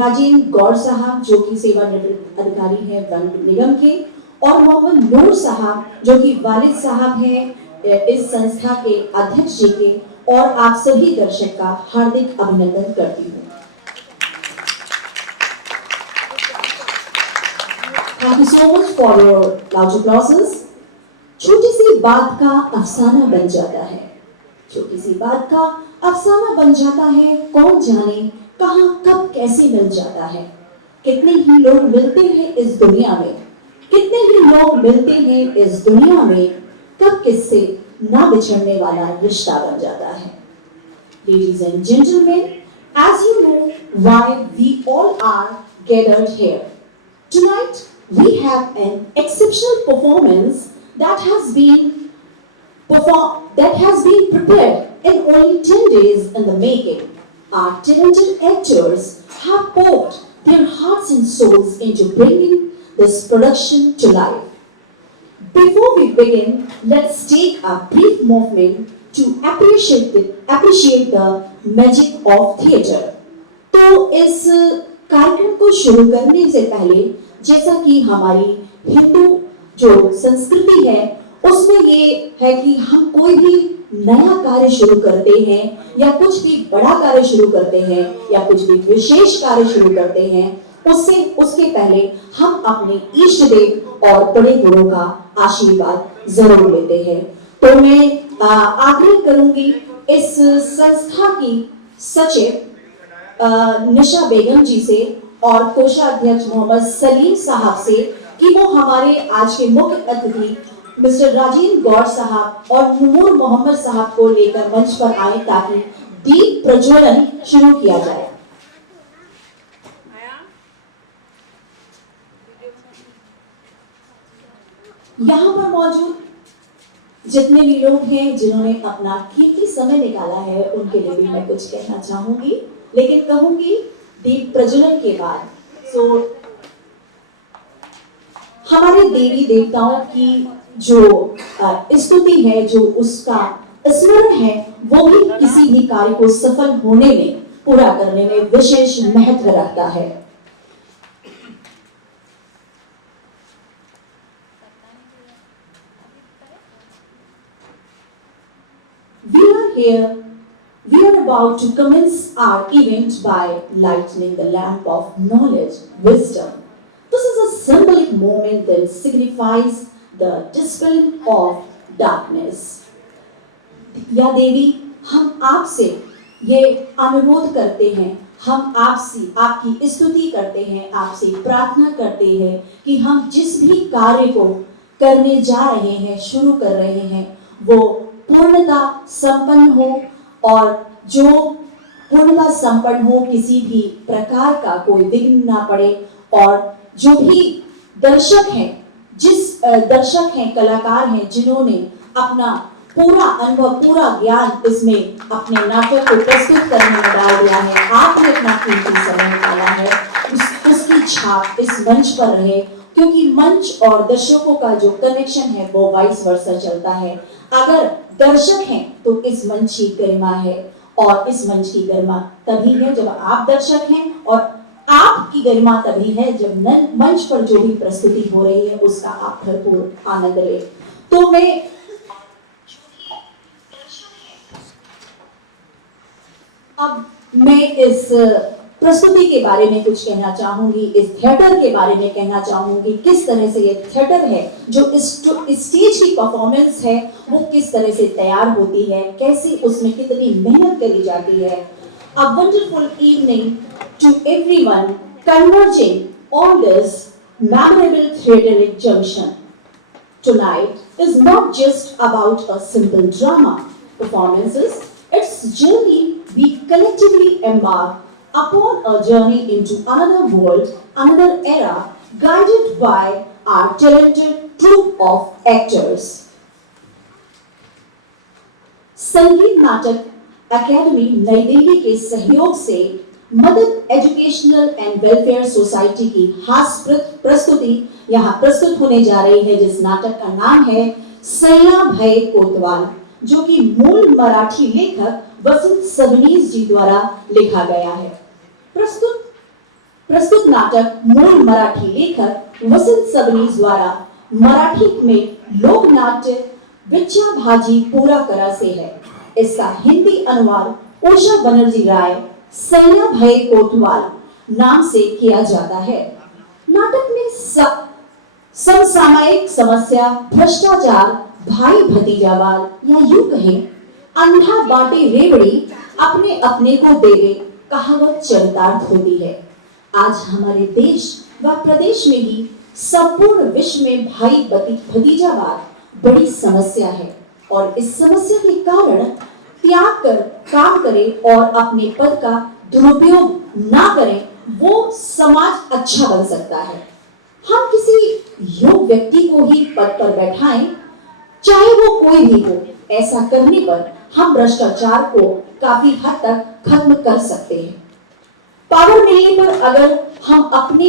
राजेंद्र गौर साहब जो कि सेवानिवृत्त अधिकारी हैं वन निगम के, और मोहम्मद नूर साहब जो कि वालिद साहब हैं इस संस्था के अध्यक्ष जी के, और आप सभी दर्शक का हार्दिक अभिनंदन करती हूँ। Thank you so much for your loud applauses. छोटी सी बात का अफसाना बन जाता है, छोटी सी बात का अफसाना बन जाता है, कौन जाने कहां कब कैसे मिल जाता है। कितने ही लोग मिलते हैं इस दुनिया में, कितने ही लोग मिलते हैं इस दुनिया में, कब किससे ना बिछड़ने वाला रिश्ता बन जाता है। Ladies and gentlemen, as you know why we all are gathered here tonight, we have an exceptional performance that has been prepared in only 10 days in the making. Our talented actors have poured their hearts and souls into bringing this production to life. Before we begin, let's take a brief moment to appreciate the magic of theatre. तो इस कार्यक्रम को शुरू करने से पहले, जैसा कि हमारी हिंदू जो संस्कृति है उसमें ये है कि हम कोई भी नया कार्य शुरू करते हैं या कुछ भी बड़ा कार्य शुरू करते हैं या कुछ भी विशेष कार्य शुरू करते हैं, उसके पहले हम अपने इष्ट देव और बड़े गुरुओं का आशीर्वाद जरूर लेते हैं। तो मैं आग्रह करूंगी इस संस्था की सचिव निशा बेगम जी से और कोषाध्यक्ष मोहम्मद सलीम साहब से कि वो हमारे आज के मुख्य अतिथि मिस्टर राजेंद्र गौर साहब और नूर मोहम्मद साहब को लेकर मंच पर आए ताकि दीप प्रज्वलन शुरू किया जाए। यहाँ पर मौजूद जितने भी लोग हैं जिन्होंने अपना कीमती समय निकाला है उनके लिए भी मैं कुछ कहना चाहूंगी, लेकिन कहूंगी दीप प्रज्वलन के बाद। हमारे देवी देवताओं की जो स्तुति है, जो उसका स्मरण है, वो भी किसी भी कार्य को सफल होने में, पूरा करने में विशेष महत्व रखता है। We are about to commence our event by lighting the lamp of knowledge, wisdom. This is a symbolic moment that signifies the dispelling of darkness. या देवी, हम आपसे ये अनुरोध करते हैं, हम आपसे आपकी स्तुति करते हैं, आपसे प्रार्थना करते हैं कि हम जिस भी कार्य को करने जा रहे हैं, शुरू कर रहे हैं, वो पूर्णता संपन्न हो, और जो पूर्णता संपन्न हो, किसी भी प्रकार का कोई विघ्न ना पड़े, और जो भी दर्शक हैं, कलाकार हैं, जिन्होंने अपना पूरा अनुभव, पूरा ज्ञान इसमें अपने नाटक को प्रस्तुत करने में डाल दिया है, आपने अपना कीमती समय निकाला है, उसकी छाप इस मंच पर रहे, क्योंकि मंच और दर्शकों का जो कनेक्शन है वो वाइस वर्सा चलता है। अगर दर्शक हैं तो इस मंच की गरिमा है, और इस मंच की गरिमा तभी है जब आप दर्शक हैं, और आपकी गरिमा तभी है जब मंच पर जो भी प्रस्तुति हो रही है उसका आप भरपूर आनंद ले। तो मैं इस प्रस्तुति के बारे में कुछ कहना चाहूंगी, इस थिएटर के बारे में कहना चाहूंगी, किस तरह से ये थिएटर है, जो स्टेज की परफॉर्मेंस है वो किस तरह से तैयार होती है, कैसे उसमें कितनी मेहनत करी जाती है। A wonderful evening to everyone converging on this memorable theatric junction. Tonight is not just about a simple drama performances, it's journey we collectively embark upon a journey into another world, another era, guided by our talented troupe of actors. संगीत नाटक academy नई दिल्ली के सहयोग से मदद educational and welfare society की हास्य प्रस्तुति यहाँ प्रस्तुत होने जा रही है, जिस नाटक का नाम है सैया भय कोतवाल, जो कि मूल मराठी लेखक वसंत सबनीस जी द्वारा लिखा गया है। प्रस्तुत प्रस्तुत नाटक मूल मराठी लेखक वसंत सबनीस द्वारा मराठी में लोक नाट्य विच्चा भाजी पूरा करा से है। इसका हिंदी अनुवाद उषा बनर्जी राय सैया भय कोतवाल नाम से किया जाता है। नाटक में समसामयिक समस्या, भ्रष्टाचार, भाई भतीजावाद या यूं कहें अंधा बाटे रेवड़ी अपने अपने को देवे कहावत चरितार्थ होती है। आज हमारे देश व प्रदेश में ही संपूर्ण विश्व में भाई भतीजावाद बड़ी समस्या है और इस समस्या के कारण त्याग कर काम करें और अपने पद का दुरुपयोग ना करें, वो समाज अच्छा बन सकता है। हम किसी योग्य व्यक्ति को ही पद पर बैठाएं, चाहे वो कोई भी हो। ऐसा करने पर हम भ्रष्टाचार को काफी हद तक खत्म कर सकते हैं। पावर मिलने पर अगर हम अपने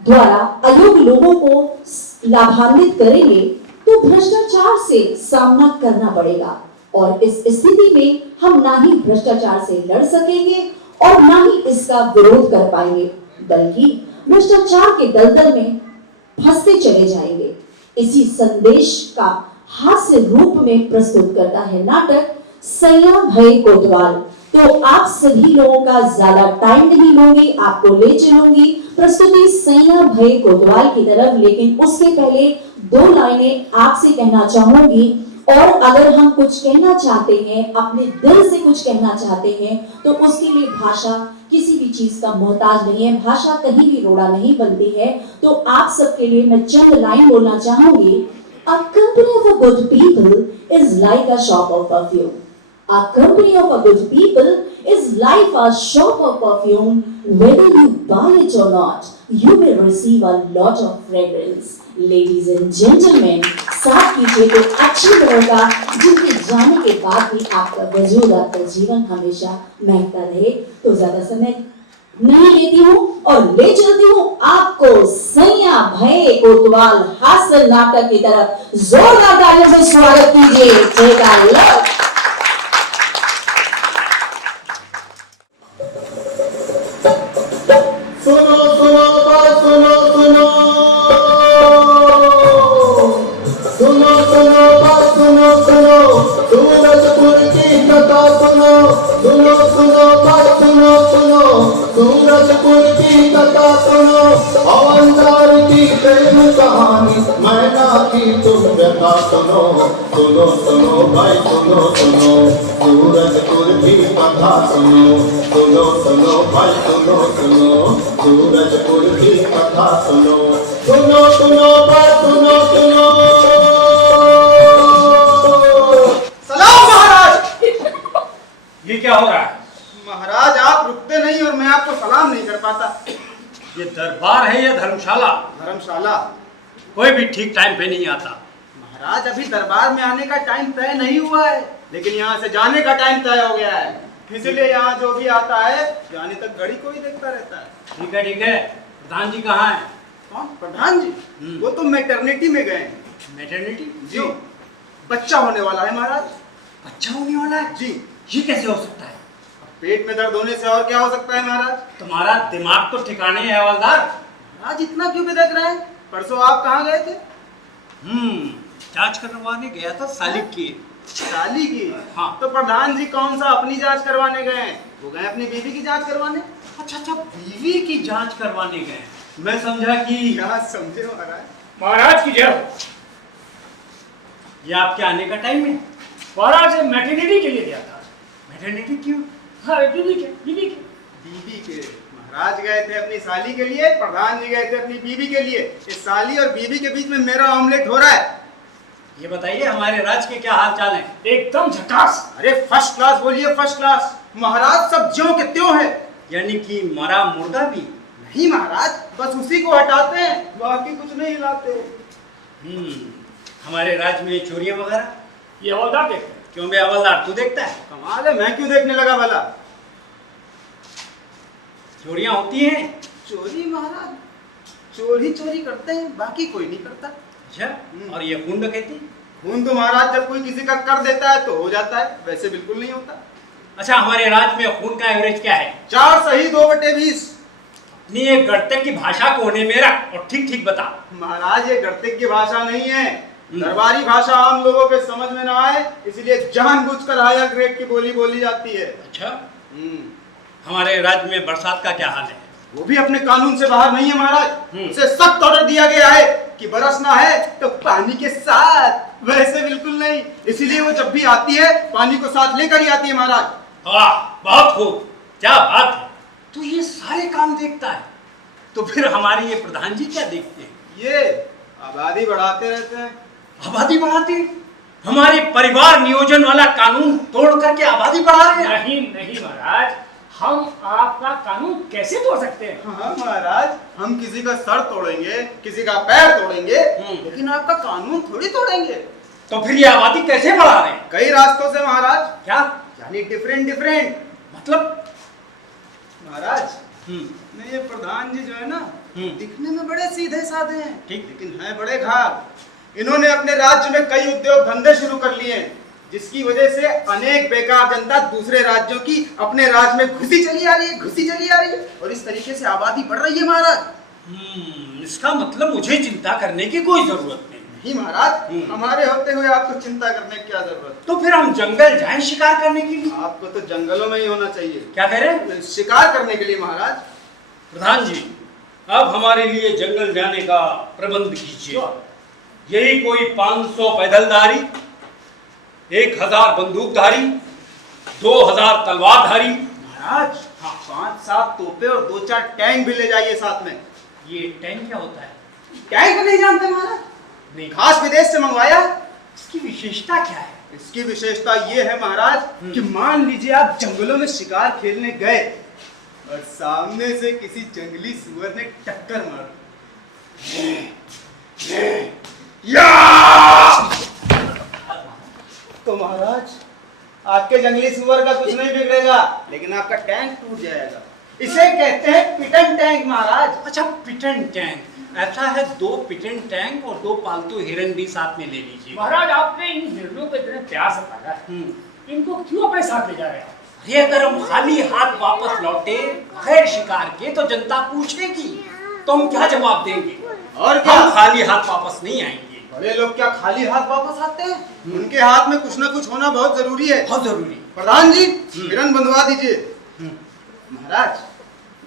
द्वारा अयोग्य लोगों को लाभान्वित करेंगे तो भ्रष्टाचार से सामना करना पड़ेगा और इस स्थिति में हम ना ही भ्रष्टाचार से लड़ सकेंगे और ना ही इसका विरोध कर पाएंगे, बल्कि भ्रष्टाचार के दलदल में फंसते चले जाएंगे। इसी संदेश का हास्य रूप में प्रस्तुत करता है नाटक सैया भय कोतवाल। तो आप सभी लोगों का ज्यादा टाइम नहीं लूंगी, आपको ले चलूंगी प्रस्तुति सैया भय कोतवाल की तरफ। लेकिन उसके पहले दो लाइनें आपसे कहना चाहूंगी, और अगर हम कुछ कहना चाहते हैं, अपने दिल से कुछ कहना चाहते हैं, तो उसके लिए भाषा किसी भी चीज का मोहताज नहीं है, भाषा कहीं भी रोड़ा नहीं बनती है। तो आप सबके लिए मैं चंद लाइन बोलना चाहूंगी। A company of a good people is like a shop of perfume. A company of a good people is like a shop of perfume. Whether you buy it or not, you will receive a lot of fragrance. Ladies and gentlemen, साथ कीजिए तो अच्छी तरह का, जिनके जाने के बाद भी आपका वजूद, आपका जीवन हमेशा महकता रहे। तो ज्यादा समय नहीं लेती हूँ और ले चलती हूँ आपको सैया भय कोतवाल हास्य नाटक की तरफ। जोरदार तालियों से स्वागत कीजिए। Take a look. सुनो सुनो बात सुनो सुनो सुनो सुनो बात सुनो सुनो सूरजपुर की कथा सुनो सुनो सुनो बात सुनो सुनो सूरजपुर की कथा सुनो अवंतार की प्रेम कहानी मैना की तुम व्यथा सुनो सुनो सुनो भाई सुनो सुनो सूरजपुर की कथा सुनो सुनो सुनो भाई सुनो सुनो सूरजपुर की कथा सुनो सुनो सुनो भाई सुनो सुनो। सलाम महाराज। ये क्या हो रहा है? महाराज आप रुकते नहीं और मैं आपको सलाम नहीं कर पाता। ये दरबार है या धर्मशाला? धर्मशाला। कोई भी ठीक टाइम पे नहीं आता। महाराज अभी दरबार में आने का टाइम तय नहीं हुआ है, लेकिन यहाँ से जाने का टाइम तय हो गया है। इसलिए यहाँ जो भी आता है जाने तक घड़ी को ही देखता रहता है। ठीक है ठीक है। प्रधान जी कहाँ है? कौन प्रधान जी? वो तो मैटरनिटी में गए हैं। मैटरनिटी? जी, बच्चा होने वाला है महाराज। बच्चा होने वाला है? जी। ये कैसे हो सकता है? पेट में दर्द होने से और क्या हो सकता है महाराज? तुम्हारा दिमाग तो ठिकाने है हवलदार। आज इतना क्यों बेधक रहे हैं? परसों आप कहाँ गए थे? जांच करवाने गया था सालिक की। साली की? हाँ। तो प्रधान जी कौन सा अपनी जांच करवाने गए हैं? वो गए अपनी बीवी की जांच करवाने। अच्छा अच्छा, बीवी की जांच करवाने गए। मैं समझा कि क्या समझे महाराज? महाराज की जय। ये आपके आने का टाइम है। महाराज मैटरनिटी के लिए गया था। मैटरनिटी क्यों? हाँ, बीवी के। बीवी के? महाराज गए थे अपनी साली के लिए, प्रधान जी गए थे अपनी बीवी के लिए। इस साली और बीवी के बीच में मेरा ऑमलेट हो रहा है। ये बताइए हमारे राज्य के क्या हाल चाल है? एकदम झकास। अरे फर्स्ट क्लास बोलिए, फर्स्ट क्लास। महाराज सब ज्यों के त्यों है। यानी कि मरा मुर्गा भी? नहीं महाराज, बस उसी को हटाते हैं, बाकी कुछ नहीं हिलाते। हमारे राज्य में चोरियां वगैरह? ये हवलदार देखते हैं। क्यों बे हवलदार, तू देखता है? कमाल है, मैं क्यों देखने लगा भला? चोरियां होती हैं? चोरी महाराज, चोरी चोरी करते हैं, बाकी कोई नहीं करता। अच्छा, और ये खून डकैती? खून तो महाराज जब कोई किसी का कर देता है तो हो जाता है, वैसे बिल्कुल नहीं होता। अच्छा, हमारे राज्य में खून का एवरेज क्या है? 4 सही 2/20। अपनी एक गणतज्ञ की भाषा को होने मेरा और ठीक ठीक बता। महाराज ये गणतज्ञ की भाषा नहीं है, दरबारी भाषा आम लोगों के समझ में ना आए इसलिए जानबूझकर हायर ग्रेड की बोली बोली जाती है। अच्छा, हमारे राज्य में बरसात का क्या हाल है? वो भी अपने कानून से बाहर नहीं है महाराज। उसे सख्त ऑर्डर दिया गया है कि बरसना है तो पानी के साथ, वैसे बिल्कुल नहीं। इसीलिए वो जब भी आती है पानी को साथ लेकर ही आती है महाराज। वाह, बहुत खूब, क्या बात है। तो ये सारे काम देखता है, तो फिर हमारे ये प्रधान जी क्या देखते हैं? ये आबादी बढ़ाते रहते हैं। आबादी बढ़ाते हैं? हमारे परिवार नियोजन वाला कानून तोड़ करके आबादी बढ़ा रहे हैं? नहीं नहीं महाराज, हम आपका कानून कैसे तोड़ सकते हैं? हाँ महाराज, हम किसी का सर तोड़ेंगे, किसी का पैर तोड़ेंगे, लेकिन आपका कानून थोड़ी तोड़ेंगे। तो फिर ये आबादी कैसे बढ़ा रहे हैं? कई रास्तों से महाराज। क्या यानी डिफरेंट डिफरेंट। मतलब? महाराज मैं ये प्रधान जी जो है ना, दिखने में बड़े सीधे साधे हैं, ठीक, लेकिन हैं बड़े घाट। इन्होंने अपने राज्य में कई उद्योग धंधे शुरू कर लिए हैं, जिसकी वजह से अनेक बेकार जनता दूसरे राज्यों की अपने राज्य में घुसी चली आ रही है और इस तरीके से आबादी बढ़ रही है महाराज। इसका मतलब मुझे चिंता करने की कोई जरूरत नहीं महाराज, हमारे होते हुए आपको चिंता करने की क्या जरूरत? तो फिर हम जंगल जाएं शिकार करने के लिए? आपको तो जंगलों में ही होना चाहिए। क्या कह रहे हैं? शिकार करने के लिए महाराज। प्रधान जी, अब हमारे लिए जंगल जाने का प्रबंध कीजिए। यही कोई 500 पैदलधारी, 1000 बंदूकधारी, 2000 तलवारधारी। महाराज हाँ, 5-7 तोपे और 2-4 टैंक भी ले जाइए साथ में। ये टैंक क्या होता है? टैंक नहीं जानते महाराज? नहीं। खास विदेश से मंगवाया। इसकी विशेषता क्या है? इसकी विशेषता ये है महाराज कि मान लीजिए आप जंगलों में शिकार खेलने गए और सामने से किसी जंगली सुअर ने टक्कर मार तो महाराज आपके जंगली सुअर का कुछ नहीं बिगड़ेगा, लेकिन आपका टैंक टूट जाएगा। इसे कहते हैं पिटन टैंक महाराज। अच्छा, पिटन टैंक। ऐसा है, 2 पिटन टैंक और 2 पालतू हिरन भी साथ में ले लीजिए। महाराज आपने इन हिरणों को इतने प्यार से पाला है, इनको क्यों अपने साथ ले जा रहे हैं? अरे अगर हम खाली हाथ वापस लौटे बगैर शिकार के तो जनता पूछेगी, तो हम क्या जवाब देंगे? और क्या? हम खाली हाथ वापस नहीं आएंगे। बड़े लोग क्या खाली हाथ वापस आते हैं? उनके हाथ में कुछ ना कुछ होना बहुत जरूरी है। बहुत जरूरी। प्रधान जी हिरन बंधवा दीजिए। महाराज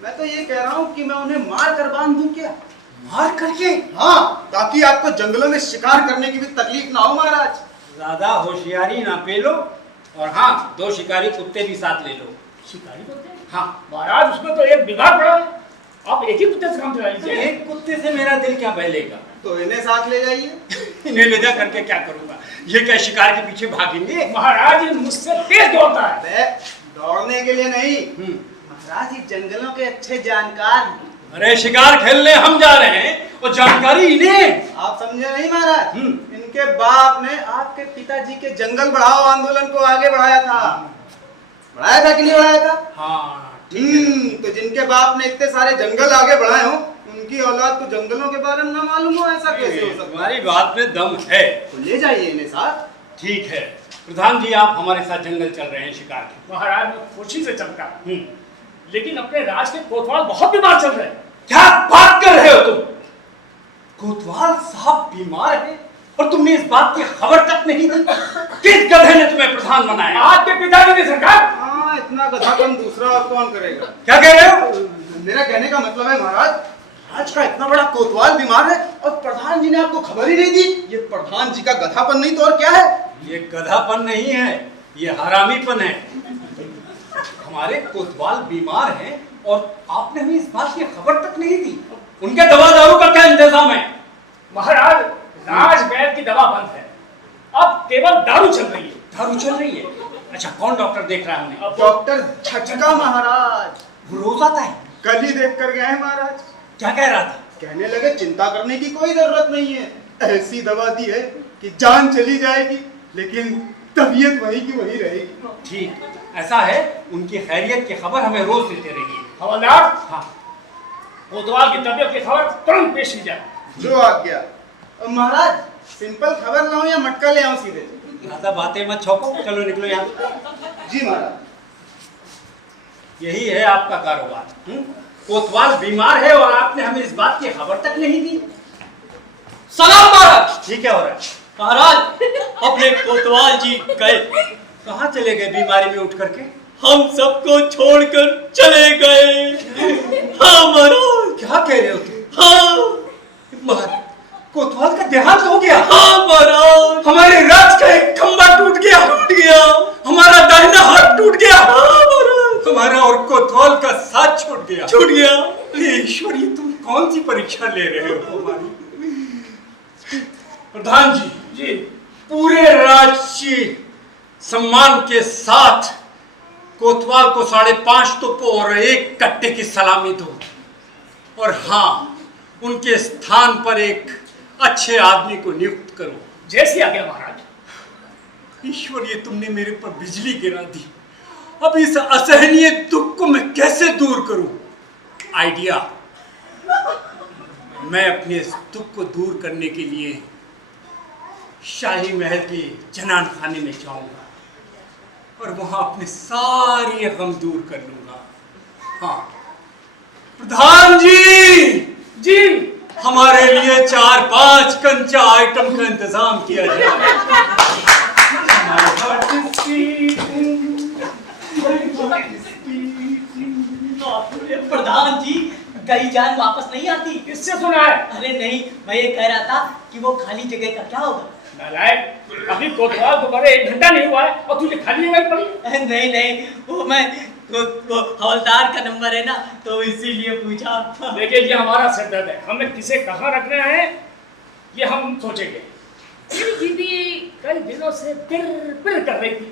मैं तो ये कह रहा हूँ कि मैं उन्हें मार कर बांध दूं क्या? मार करके? हाँ, ताकि आपको जंगलों में शिकार करने की भी तकलीफ ना हो महाराज। ज्यादा होशियारी ना पेलो, और हाँ, 2 शिकारी कुत्ते भी साथ ले लो। शिकारी कुत्ते? हाँ महाराज उसमें तो एक बिगाड़ पड़ा है, आप एक ही कुत्ते से काम चला लीजिए। एक कुत्ते से मेरा दिल क्या बहलेगा? तो इन्हें साथ ले जाइए। इन्हें ले जा करके क्या करूंगा? ये क्या शिकार के पीछे भागेंगे? महाराज ये मुझसे तेज दौड़ता है। अबे, दौड़ने के लिए नहीं महाराज, ये जंगलों के अच्छे जानकार। अरे शिकार खेलने हम जा रहे हैं और जानकारी इन्हें। आप समझे नहीं महाराज, इनके बाप ने आपके पिताजी के जंगल बढ़ाओ आंदोलन को आगे बढ़ाया था। बढ़ाया था कि नहीं बढ़ाया था? हाँ, तो जिनके बाप ने इतने सारे जंगल आगे बढ़ाए हो, उनकी औलाद को जंगलों के बारे में ना मालूम हो, ऐसा कैसे हो सकता है? तुम्हारी बात में दम है। तो ले जाइए इन्हें साथ। ठीक है प्रधान जी, आप हमारे साथ जंगल चल रहे हैं शिकार के। महाराज मैं खुशी से चलता, लेकिन अपने राज के कोतवाल बहुत बीमार चल रहे हैं। क्या बात कर रहे हो तुम? कोतवाल साहब बीमार है और तुमने इस बात की खबर तक नहीं दी? किस गधे ने तुम्हें प्रधान बनाया? आपके पिताजी ने सरकार। हाँ, इतना गधापन दूसरा और कौन करेगा? क्या कह रहे हो? मेरा कहने का मतलब है महाराज, राज का इतना बड़ा कोतवाल बीमार है और प्रधान जी ने आपको खबर ही नहीं दी। ये प्रधान जी का गधापन नहीं तो और क्या है? ये गधापन नहीं है, ये हरामीपन है। हमारे कोतवाल बीमार हैं और आपने हमें इस बात की खबर तक नहीं दी। उनके दवा दारू का क्या इंतजाम है? महाराज राज वैद्य की दवा बंद है, अब केवल दारू चल रही है। दारू चल रही है? अच्छा, कौन डॉक्टर देख रहा है हमें? डॉक्टर झटका महाराज। वो रोज आता है? कल ही देख कर गए हैं महाराज। क्या कह रहा था? कहने लगे चिंता करने की कोई जरूरत नहीं है, ऐसी दवा दी है कि जान चली जाएगी लेकिन तबीयत वही की वही रहेगी। ठीक, ऐसा है, उनकी खैरियत की खबर हमें रोज देते रहिए। हवलदार, हाँ, कोतवाल की तबीयत की खबर तुरंत पेश की जाए। जो आ गया। महाराज सिंपल खबर लाऊं या मटका ले आऊं सीधे? ज्यादा बातें मत छौको, चलो निकलो यहाँ। जी महाराज। यही है आपका कारोबार। कोतवाल बीमार है और आपने हमें इस बात की खबर तक नहीं दी। सलाम महाराज। ये क्या हो रहा है? महाराज अपने कोतवाल जी गए, कहाँ चले गए बीमारी में उठ करके? हम सबको छोड़कर चले गए। हाँ महाराज। क्या कह रहे हो तुम? हाँ महाराज, कोतवाल का देहांत हो गया। हाँ महाराज। हमारे राज का एक खंबा टूट गया। हमारा दाहिना हाथ टूट गया। हाँ महाराज। हमारा और कोतवाल का साथ छूट गया। छूट गया। ईश्वर, ये तुम कौन सी परीक्षा ले रहे हो हमारी? प्रधान जी, जी पूरे राजसी सम्मान के साथ कोतवाल को 5.5 तोपों और 1 कट्टे की सलामी दो। और हाँ, उनके स्थान पर एक अच्छे आदमी को नियुक्त करो। जैसी आज्ञा महाराज। ईश्वर, ये तुमने मेरे पर बिजली गिरा दी। अब इस असहनीय दुख को मैं कैसे दूर करूं? आइडिया। मैं अपने इस दुख को दूर करने के लिए शाही महल के जनान खाने में जाऊंगा और वहां अपने सारे गम दूर कर लूंगा। हाँ प्रधान जी, जी हमारे लिए 4-5 कंचा आइटम का इंतजाम किया जाए। प्रधान जी, गई जान वापस नहीं आती। किससे सुना है? अरे नहीं, मैं ये कह रहा था कि वो खाली जगह का क्या होगा। नालायक, अभी कोतवाल को बड़े 1 घंटा नहीं हुआ है और तुझे खाली जगह पड़ी। नहीं नहीं, वो हवलदार का नंबर है ना, तो इसीलिए पूछा। देखिए, ये हमारा सिरदर्द है। हमें किसे कहाँ रखना है ये हम सोचेंगे। मेरी दीदी कई दिनों से पिर कर रही थी,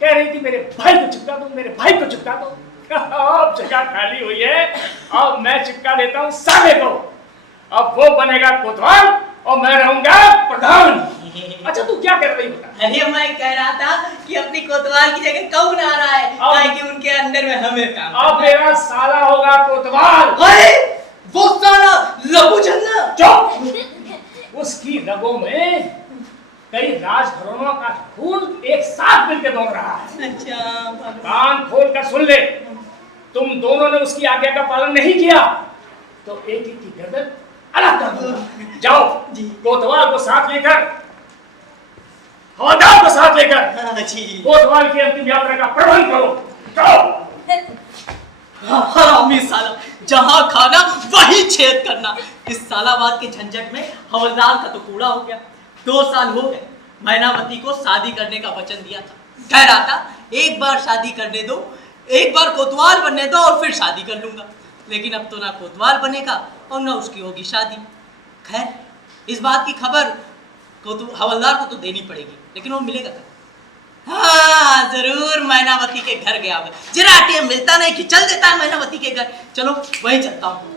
कह रही थी मेरे भाई को चिपका दो, मेरे भाई को चिपका दो। अब जगह खाली हुई है, अब मैं चिपका देता हूँ साले को। अब वो बनेगा कोतवाल और मैं रहूंगा प्रधान। अच्छा, तू क्या कर रही बता? अरे मैं कह रहा था कि अपनी कोतवाल की जगह कौन आ रहा है, ताकि उनके अंदर में हमें काम। अब मेरा साला होगा कोतवाल। वो साला लघु चंद्र। चुप! उसकी रगों में कई राजघरानों का खून एक साथ मिलकर दौड़ रहा है। अच्छा, कान खोल कर सुन ले, तुम दोनों ने उसकी आज्ञा का पालन नहीं किया तो एक एक की गर्दन अलग कर दूंगा। जाओ जी। कोतवाल को साथ लेकर, हवलदार को साथ लेकर हाँ जी। कोतवाल की अंतिम यात्रा का प्रबंध करो। जाओ। हरामी साला, जहां खाना वही छेद करना। इस सालाबाद के झंझट में हवलदार का तो कूड़ा हो गया। 2 साल हो गए, मैनावती को शादी करने का वचन दिया था। कह रहा था एक बार शादी करने दो, एक बार कोतवाल बनने दो और फिर शादी कर लूंगा। लेकिन अब तो ना कोतवाल बनेगा और ना उसकी होगी शादी। खैर, इस बात की खबर हवलदार को तो देनी पड़ेगी, लेकिन वो मिलेगा कहाँ? हाँ जरूर, मैनावती के घर गया होगा। जरा टाइम मिलता नहीं कि चल देता है मैनावती के घर। चलो वहीं चलता हूँ।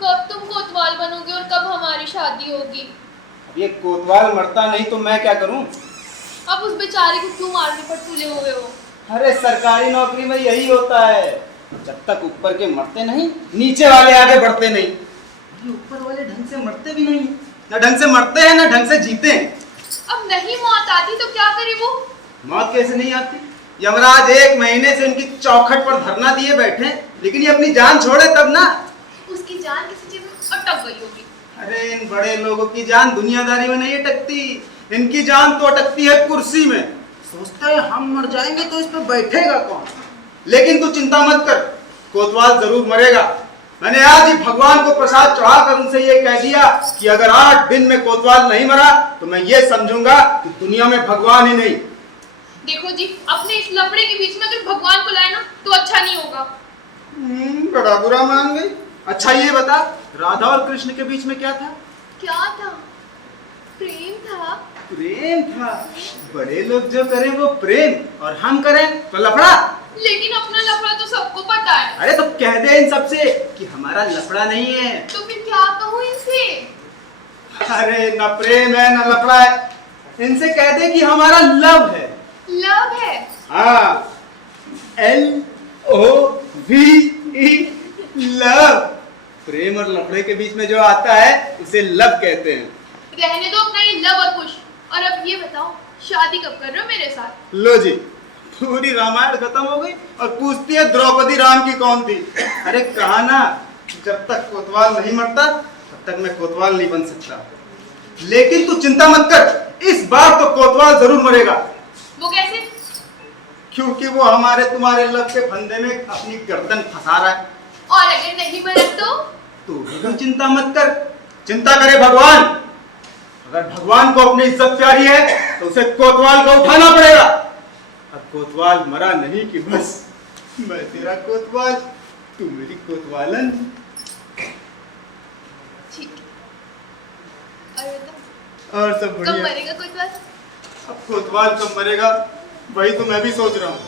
कब तुम कोतवाल बनोगे और कब हमारी शादी होगी? अब ये कोतवाल मरता नहीं तो मैं क्या करूं? अब उस बेचारे को क्यों मारने पर तुले हुए हो? अरे सरकारी नौकरी में यही होता है, जब तक ऊपर के मरते नहीं नीचे वाले आगे बढ़ते नहीं। ये ऊपर वाले ढंग से मरते भी नहीं, ना ढंग से मरते हैं ना ढंग से जीते हैं। अब नहीं मौत आती तो क्या करे वो? मौत कैसे नहीं आती? यमराज 1 महीने से उनकी चौखट पर धरना दिए बैठे, लेकिन ये अपनी जान छोड़े तब ना। उसकी जान किसी चीज में अटक गई होगी। अरे इन बड़े लोगों की जान दुनियादारी में नहीं अटकती, इनकी जान तो अटकती है कुर्सी में। सोचता है हम मर जाएंगे तो इस पे बैठेगा कौन। लेकिन तू चिंता मत कर, कोतवाल जरूर मरेगा। मैंने आज ही भगवान को प्रसाद चढ़ाकर उनसे ये कह दिया कि अगर 8 दिन में कोतवाल नहीं मरा तो मैं ये समझूंगा कि दुनिया में भगवान ही नहीं। देखो जी, अपने इस लफड़े के बीच में अगर भगवान को लाए ना तो अच्छा नहीं होगा। बड़ा बुरा मान गई। अच्छा ये बता, राधा और कृष्ण के बीच में क्या था? क्या था? प्रेम था। प्रेम था? बड़े लोग जो करें वो प्रेम, और हम करें तो लफड़ा। लेकिन अपना लफड़ा तो सबको पता है। अरे तो कह दे इन सबसे कि हमारा लफड़ा नहीं है। तो फिर क्या कहूँ इनसे? अरे न प्रेम है न लफड़ा है, इनसे कह दे कि हमारा लव है। लव है? हाँ, LOVE, लव। प्रेम और लफड़े के बीच में जो आता है उसे लव कहते हैं। रहने दो अपना ये लव और कुश। और अब ये बताओ शादी कब कर रहे हो मेरे साथ? लो जी, पूरी रामायण खत्म हो गई और पूछती है द्रौपदी राम की कौन थी। अरे कहा ना, जब तक कोतवाल नहीं मरता तब तक मैं कोतवाल नहीं बन सकता। लेकिन तू चिंता मत कर, इस बार तो कोतवाल जरूर मरेगा। वो कैसे? क्योंकि वो हमारे तुम्हारे लव के फंदे में अपनी गर्दन फंसा रहा है। और अगर नहीं मरा तो? तू भी चिंता मत कर, चिंता करे भगवान। अगर भगवान को अपनी इज्जत प्यारी है तो उसे कोतवाल को उठाना पड़ेगा। अब कोतवाल मरा नहीं कि बस मैं तेरा कोतवाल, तू मेरी कोतवालन। ठीक है। और बता, और सब कब बढ़िया। मरेगा कोतवाल? अब कोतवाल कब मरेगा वही तो मैं भी सोच रहा हूँ।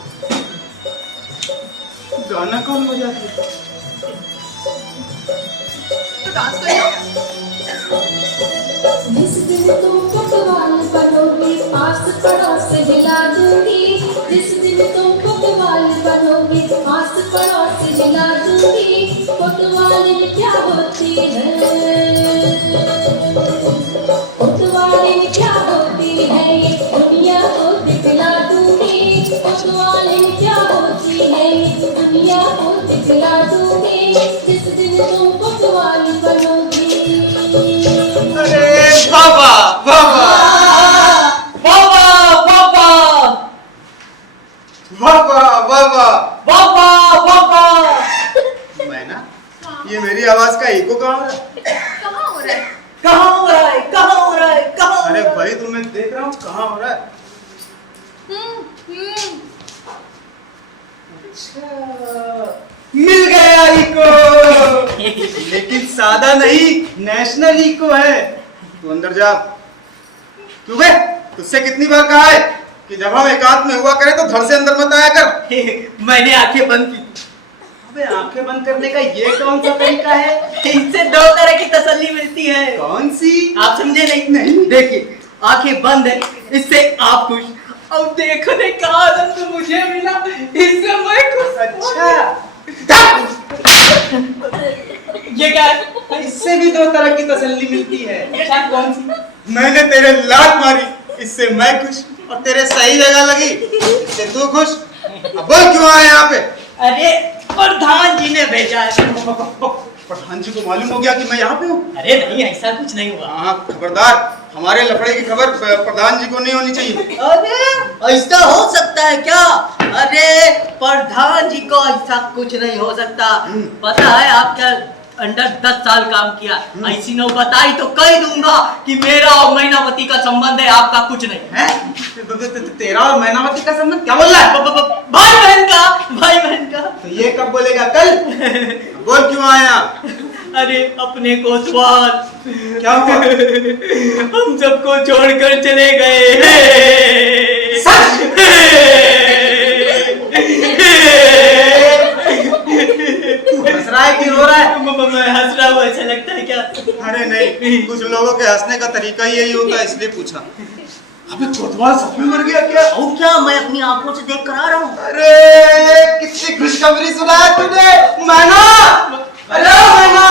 गाना कौन बजाती है? तो डांस कर लो। जिस दिन तुम कोतवाल बनोगे आस पड़ोस हिला दूंगी। जिस दिन तुम कोतवाल बनोगे आस पड़ोस हिला दूंगी। कोतवालिन क्या होती है? कोतवालिन क्या होती है? ये दुनिया को दिखला दूंगी। कोतवालिन क्या होती है? ये दुनिया को दिखला दूंगी। जिस दिन तुम कोतवाल बनोगे। अरे बाबा बाबा बाबा बाबा बाबा बाबा बाबा बाबा। मैं ना, ये मेरी आवाज का इको कहाँ हो रहा है? कहाँ हो रहा है? कहाँ हो रहा है? कहाँ हो रहा है? कहाँ हो अरे रहा है? भाई तो मैं देख रहा हूँ कहाँ हो रहा है। हम्म। अच्छा, मिल गया इको। लेकिन सादा नहीं, नेशनल इको है। तू अंदर जा। क्यों बे, तुझसे कितनी बार कहा है कि जब हम एकांत में हुआ करें तो घर से अंदर मत आया कर। मैंने आंखें बंद की। अबे आंखें बंद करने का ये कौन सा तरीका है? इससे दो तरह की तसल्ली मिलती है। कौन सी? आप समझे नहीं? नहीं। देखिए, आंखें बंद है, इससे आप खुश, और देखने का आनंद मुझे मिला, इससे मैं खुश। अच्छा, ये क्या है? इससे भी दो तरह की तसल्ली मिलती है। अच्छा, कौन सी? मैंने तेरे लात मारी, इससे मैं खुश, और तेरे सही जगह लगी, इससे तू खुश। अब बोल क्यों आया यहाँ पे? अरे प्रधान जी ने भेजा है। प्रधान जी को मालूम हो गया कि मैं यहाँ पे हूँ? अरे नहीं, ऐसा कुछ नहीं हुआ। हाँ, खबरदार, हमारे लफड़े की खबर प्रधान जी को नहीं होनी चाहिए। अरे ऐसा हो सकता है क्या? अरे प्रधान जी को ऐसा कुछ नहीं हो सकता। पता है, आपका अंडर 10 साल काम किया, ऐसी नो बताई तो कह दूंगा कि मेरा और मैनावती का संबंध है, आपका कुछ नहीं है। तेरा और मैनावती का संबंध? क्या बोल रहा है? भाई बहन का, भाई बहन का। तो ये कब बोलेगा? कल? बोल क्यों आया? अरे अपने कोतवाल क्या हुआ? हम सबको छोड़कर चले गए। हंस रहा है कि रो रहा है? मैं हंस रहा हूँ, ऐसा लगता है क्या? अरे नहीं, कुछ लोगों के हंसने का तरीका ही यही होता है, इसलिए पूछा। अबे कोतवाल सच में मर गया क्या? और क्या, मैं अपनी आंखों से देख कर आ रहा हूँ। अरे कितनी खुशखबरी सुनाया तूने। मैना, अरे मैना।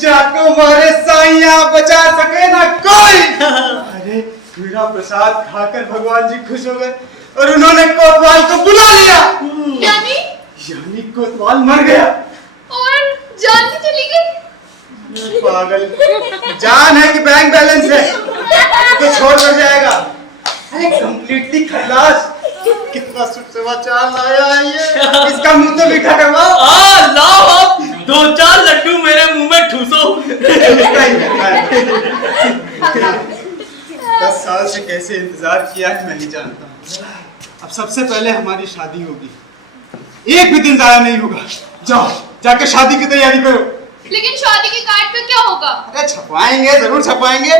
जाको मारे साइया बचा सके ना कोई। अरे मेरा प्रसाद खाकर भगवान जी खुश हो गए और उन्होंने कोतवाल को बुला लिया। यानी कोतवाल मर गया और जान भी चली गई। पागल, जान है कि बैंक बैलेंस है तो छोड़ कर जाएगा। अरे कंप्लीटली खल्लास, कितना समाचार लाया है ये। इसका मुंह तो मीठा करवाओ। लाओ आप 2-4 लड्डू मेरे मुंह में ठूसो। 10 साल से कैसे इंतजार किया है मैं नहीं जानता हूँ। अब सबसे पहले हमारी शादी होगी, एक भी दिन जाया नहीं होगा। जाओ जाके शादी की तैयारी करो। लेकिन शादी के कार्ड पे क्या होगा? अरे छपवाएंगे, जरूर छपवाएंगे।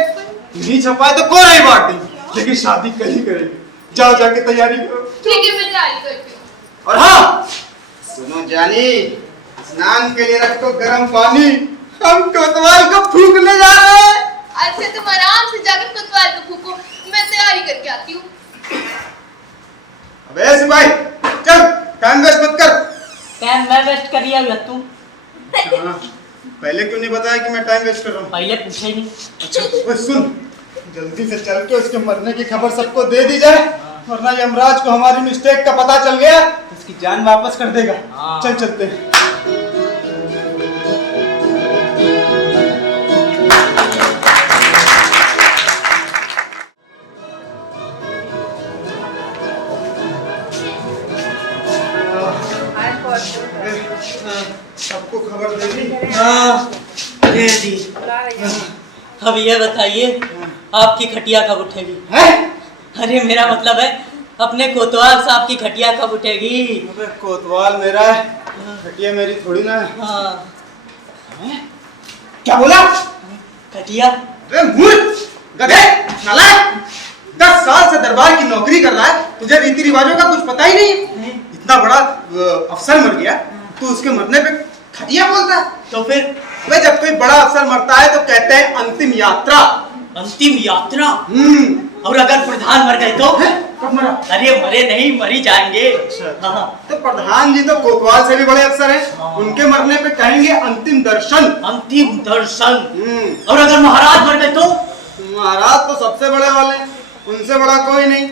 नहीं छपाए तो कोई नहीं बात नहीं, लेकिन शादी कल ही करेंगे। जाओ जाके तैयारी करो। ठीक है, मैं तैयारी करती हूँ। और हाँ सुनो जानी, स्नान के लिए रखो गर्म पानी, हम कोतवाल को फूकने जा रहे हैं। अच्छा तुम आराम से जाकर कोतवाल को फूको, मैं तैयारी करके आती हूँ। अबे सिपाही चल, टाइम वेस्ट मत कर। टाइम मैं वेस्ट कर रही है तू? हाँ, पहले क्यों नहीं बताया कि मैं टाइम वेस्ट कर रहा हूँ? पहले पूछे नहीं। अच्छा वो सुन, जल्दी से चल के उसके मरने की खबर सबको दे दी जाए, वरना यमराज को हमारी मिस्टेक का पता चल गया तो उसकी जान वापस कर देगा। चल चलते हैं। सबको खबर दे दी? दे दी। अब ये बताइए आपकी खटिया कब उठेगी? अरे मेरा मतलब है अपने कोतवाल साहब की खटिया कब उठेगी? अबे कोतवाल मेरा है, खटिया मेरी थोड़ी ना है। हाँ। क्या बोला? खटिया? अबे मूर्ख, गधे, नालायक, 10 साल से दरबार की नौकरी कर रहा है, तुझे रीति रिवाजों का कुछ पता ही नहीं। इतना बड़ा अफसर मर गया, तू उसके मरने पे खटिया बोलता है? तो फिर? अबे जब कोई बड़ा अफसर मरता है तो कहते हैं अंतिम यात्रा। अंतिम यात्रा? और अगर प्रधान मर गए तो? कब मरा? अरे मरे नहीं, मरी जाएंगे। अच्छा। हाँ। तो प्रधान जी तो कोतवाल से भी बड़े अफसर हैं, उनके मरने पे कहेंगे अंतिम दर्शन। अंतिम दर्शन। और अगर महाराज मर गए तो? महाराज तो सबसे बड़े वाले, उनसे बड़ा कोई नहीं,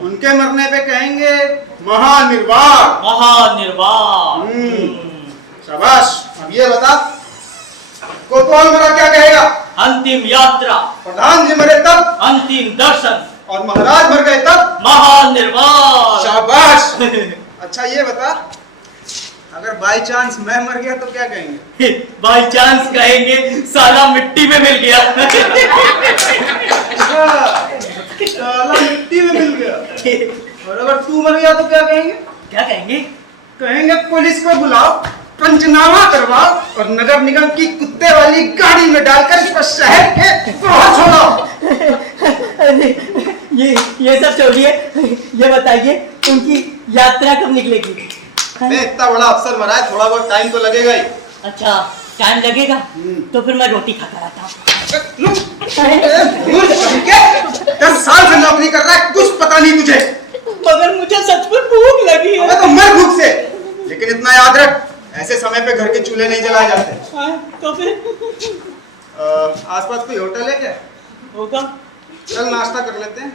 उनके मरने पे कहेंगे महानिर्वाण। महानिर्वाण। शाबाश। अब ये बता, कोतवाल मरा क्या कहेगा? अंतिम यात्रा। प्रधान जी मरे तब? अंतिम दर्शन। और महाराज मर गए तब? महानिर्वाण। शाबाश। अच्छा ये बता, अगर बाई चांस मैं मर गया तो क्या कहेंगे? बाई चांस कहेंगे साला मिट्टी में मिल गया। साला मिट्टी में मिल गया। और अगर तू मर गया तो क्या कहेंगे? क्या कहेंगे? कहेंगे पुलिस को बुलाओ, पंचनामा करवाओ और नगर निगम की कुत्ते वाली गाड़ी में डालकर इसको शहर के बाहर छोड़ो। ये सब छोड़िए, ये बताइए उनकी यात्रा कब निकलेगी? इतना बड़ा अफसर मरा है, थोड़ा बहुत टाइम तो लगेगा ही। अच्छा टाइम लगेगा, तो फिर मैं रोटी खाता रहता हूँ। 10 साल से नौकरी कर रहा है, कुछ पता नहीं तुझे। मगर मुझे सच में भूख लगी है। तो मर भूख से, लेकिन इतना याद रख, ऐसे समय पे घर के चूल्हे नहीं जलाए जाते। तो फिर आसपास कोई होटल है क्या? होगा। चल नाश्ता कर लेते हैं।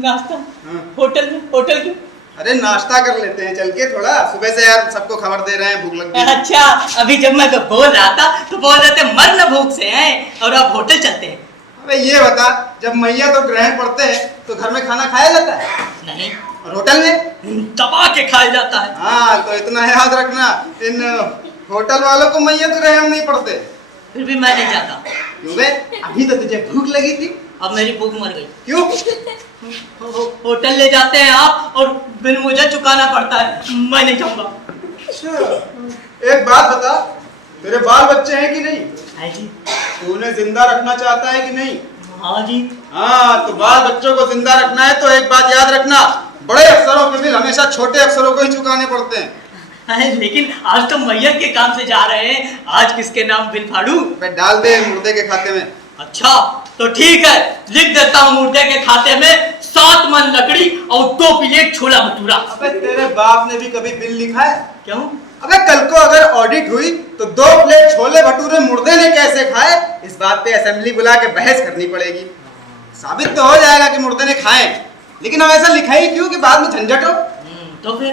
नाश्ता? होटल में? होटल क्यों? अरे नाश्ता कर लेते हैं चल के, थोड़ा सुबह से यार सबको खबर दे रहे हैं, भूख लग गई। अच्छा अभी जब मैं बोल रहा था तो बोल रहे थे मर न भूख से हैं और अब होटल चलते हैं। अबे ये बता, जब मैया तो ग्रहण पड़ते हैं तो घर में खाना खाया जाता है? नहीं। और होटल में दबा के खाया जाता है। हाँ तो इतना याद रखना, इन होटल वालों को मैया तो ग्रहण नहीं पड़ते। फिर भी मैं नहीं जाता। क्यों बे? अभी तो तुझे भूख लगी थी। अब मेरी भूख मर गई। क्यों? होटल ले जाते हैं आप और बिल मुझे चुकाना पड़ता है, मैं नहीं जाऊंगा। अच्छा एक बात बता, तेरे बाल बच्चे हैं कि नहीं? है जी। तू उन्हें जिंदा रखना चाहता है कि नहीं? हाँ जी। हाँ तो बाल बच्चों को जिंदा रखना है तो एक बात याद रखना, बड़े अफसरों के बिल हमेशा छोटे अफसरों को ही चुकाने पड़ते हैं। लेकिन आज तो मैयत के काम से जा रहे हैं, आज किसके नाम बिल फाड़ू? डाल दे मुर्दे के खाते में। अच्छा तो ठीक है, लिख देता हूँ मुर्दे के खाते में 7 मन लकड़ी और 2 प्लेट छोला भटूरा। अबे तेरे बाप ने भी कभी बिल लिखा है? क्यों? अबे कल को अगर ऑडिट हुई तो 2 प्लेट छोले भटूरे मुर्दे ने कैसे खाए, इस बात पे असेंबली बुला के बहस करनी पड़ेगी। साबित तो हो जाएगा कि मुर्दे ने खाए, लेकिन हम ऐसा लिखा ही क्यों कि बाद में झंझट हो। तो फिर?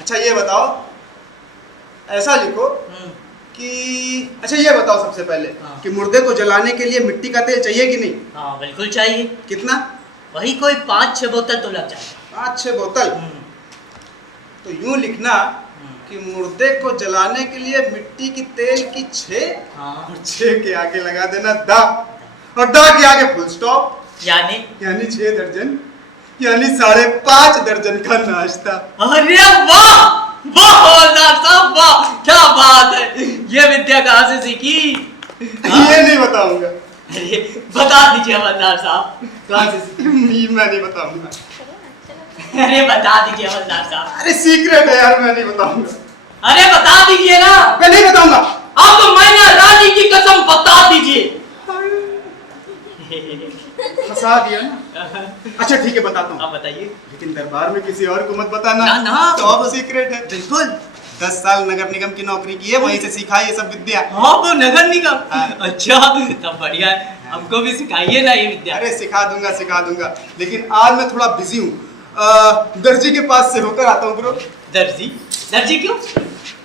अच्छा ये बताओ, ऐसा लिखो कि अच्छा ये बताओ सबसे पहले हाँ। कि मुर्दे को जलाने के लिए मिट्टी का तेल चाहिए कि नहीं? हाँ बिल्कुल चाहिए। कितना? वही कोई 5-6 बोतल तो लग जाए। 5-6 बोतल? तो यूं लिखना कि मुर्दे को जलाने के लिए मिट्टी की तेल की 6 हाँ। और 6 के आगे लगा देना दा, और दा के आगे फुल स्टॉप, यानी 6 दर्जन, यानी 5.5 दर्जन का नाश्ता। अरे वाह वाह हवलदार साहब वाह, क्या बात है, ये विद्या कहाँ से सीखी? ये नहीं बताऊंगा। अरे बता दीजिए हवलदार साहब, कहाँ से सीखी? मैं नहीं बताऊंगा। अरे बता दीजिए हवलदार साहब। अरे सीक्रेट है यार, मैं नहीं बताऊंगा। अरे बता दीजिए ना। मैं नहीं बताऊंगा। आप तो मैंने रानी की कसम, बता दीजिए। फंसा दिया ना। अच्छा ठीक है बताता हूँ। आप बताइए। लेकिन दरबार में किसी और को मत बताना। ना, ना। टॉप सीक्रेट है। बिल्कुल। 10 साल नगर निगम की नौकरी की है, वहीं से सीखा ये सब विद्या। हाँ वो नगर निगम। हाँ। अच्छा तब बढ़िया है, हमको भी सिखाइए ना ये विद्या। अरे सिखा दूंगा, लेकिन आज मैं थोड़ा बिजी हूँ। दर्जी के पास से होकर आता हूँ ब्रो। दर्जी क्यों?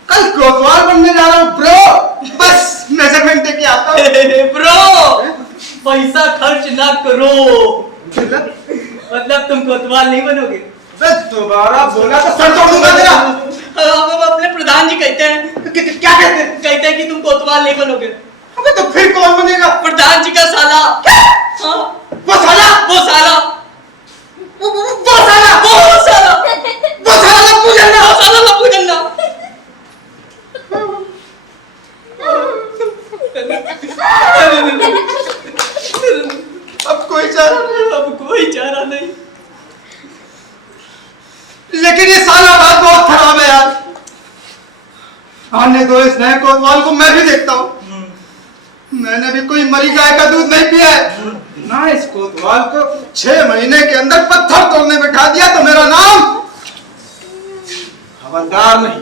कल कोतवाल बनने जा रहा हूँ ब्रो, बस मेजरमेंट देके आता हूँ। ब्रो पैसा खर्च ना करो, मतलब मतलब तुम कोतवाल नहीं बनोगे। दोबारा बोला तो सर तोड़ दूंगा तेरा। अब अपने प्रधान जी कहते हैं। क्या कहते हैं? कहते हैं कि तुम कोतवाल नहीं बनोगे। अबे तो फिर कौन बनेगा? प्रधान जी का साला। हाँ वो साला वो साला वो साला वो साला वो साला लप्पू जन्ना। वो साला लप्पू जन्ना। अब कोई चारा नहीं। अब कोई चारा नहीं। लेकिन ये साला बात बहुत खराब है यार। आने दो इस नए कोतवाल को, मैं भी देखता हूँ। मैंने भी कोई मरी गाय का दूध नहीं पिया है ना। इस कोतवाल को 6 महीने के अंदर पत्थर तोड़ने बैठा दिया तो मेरा नाम हवलदार नहीं।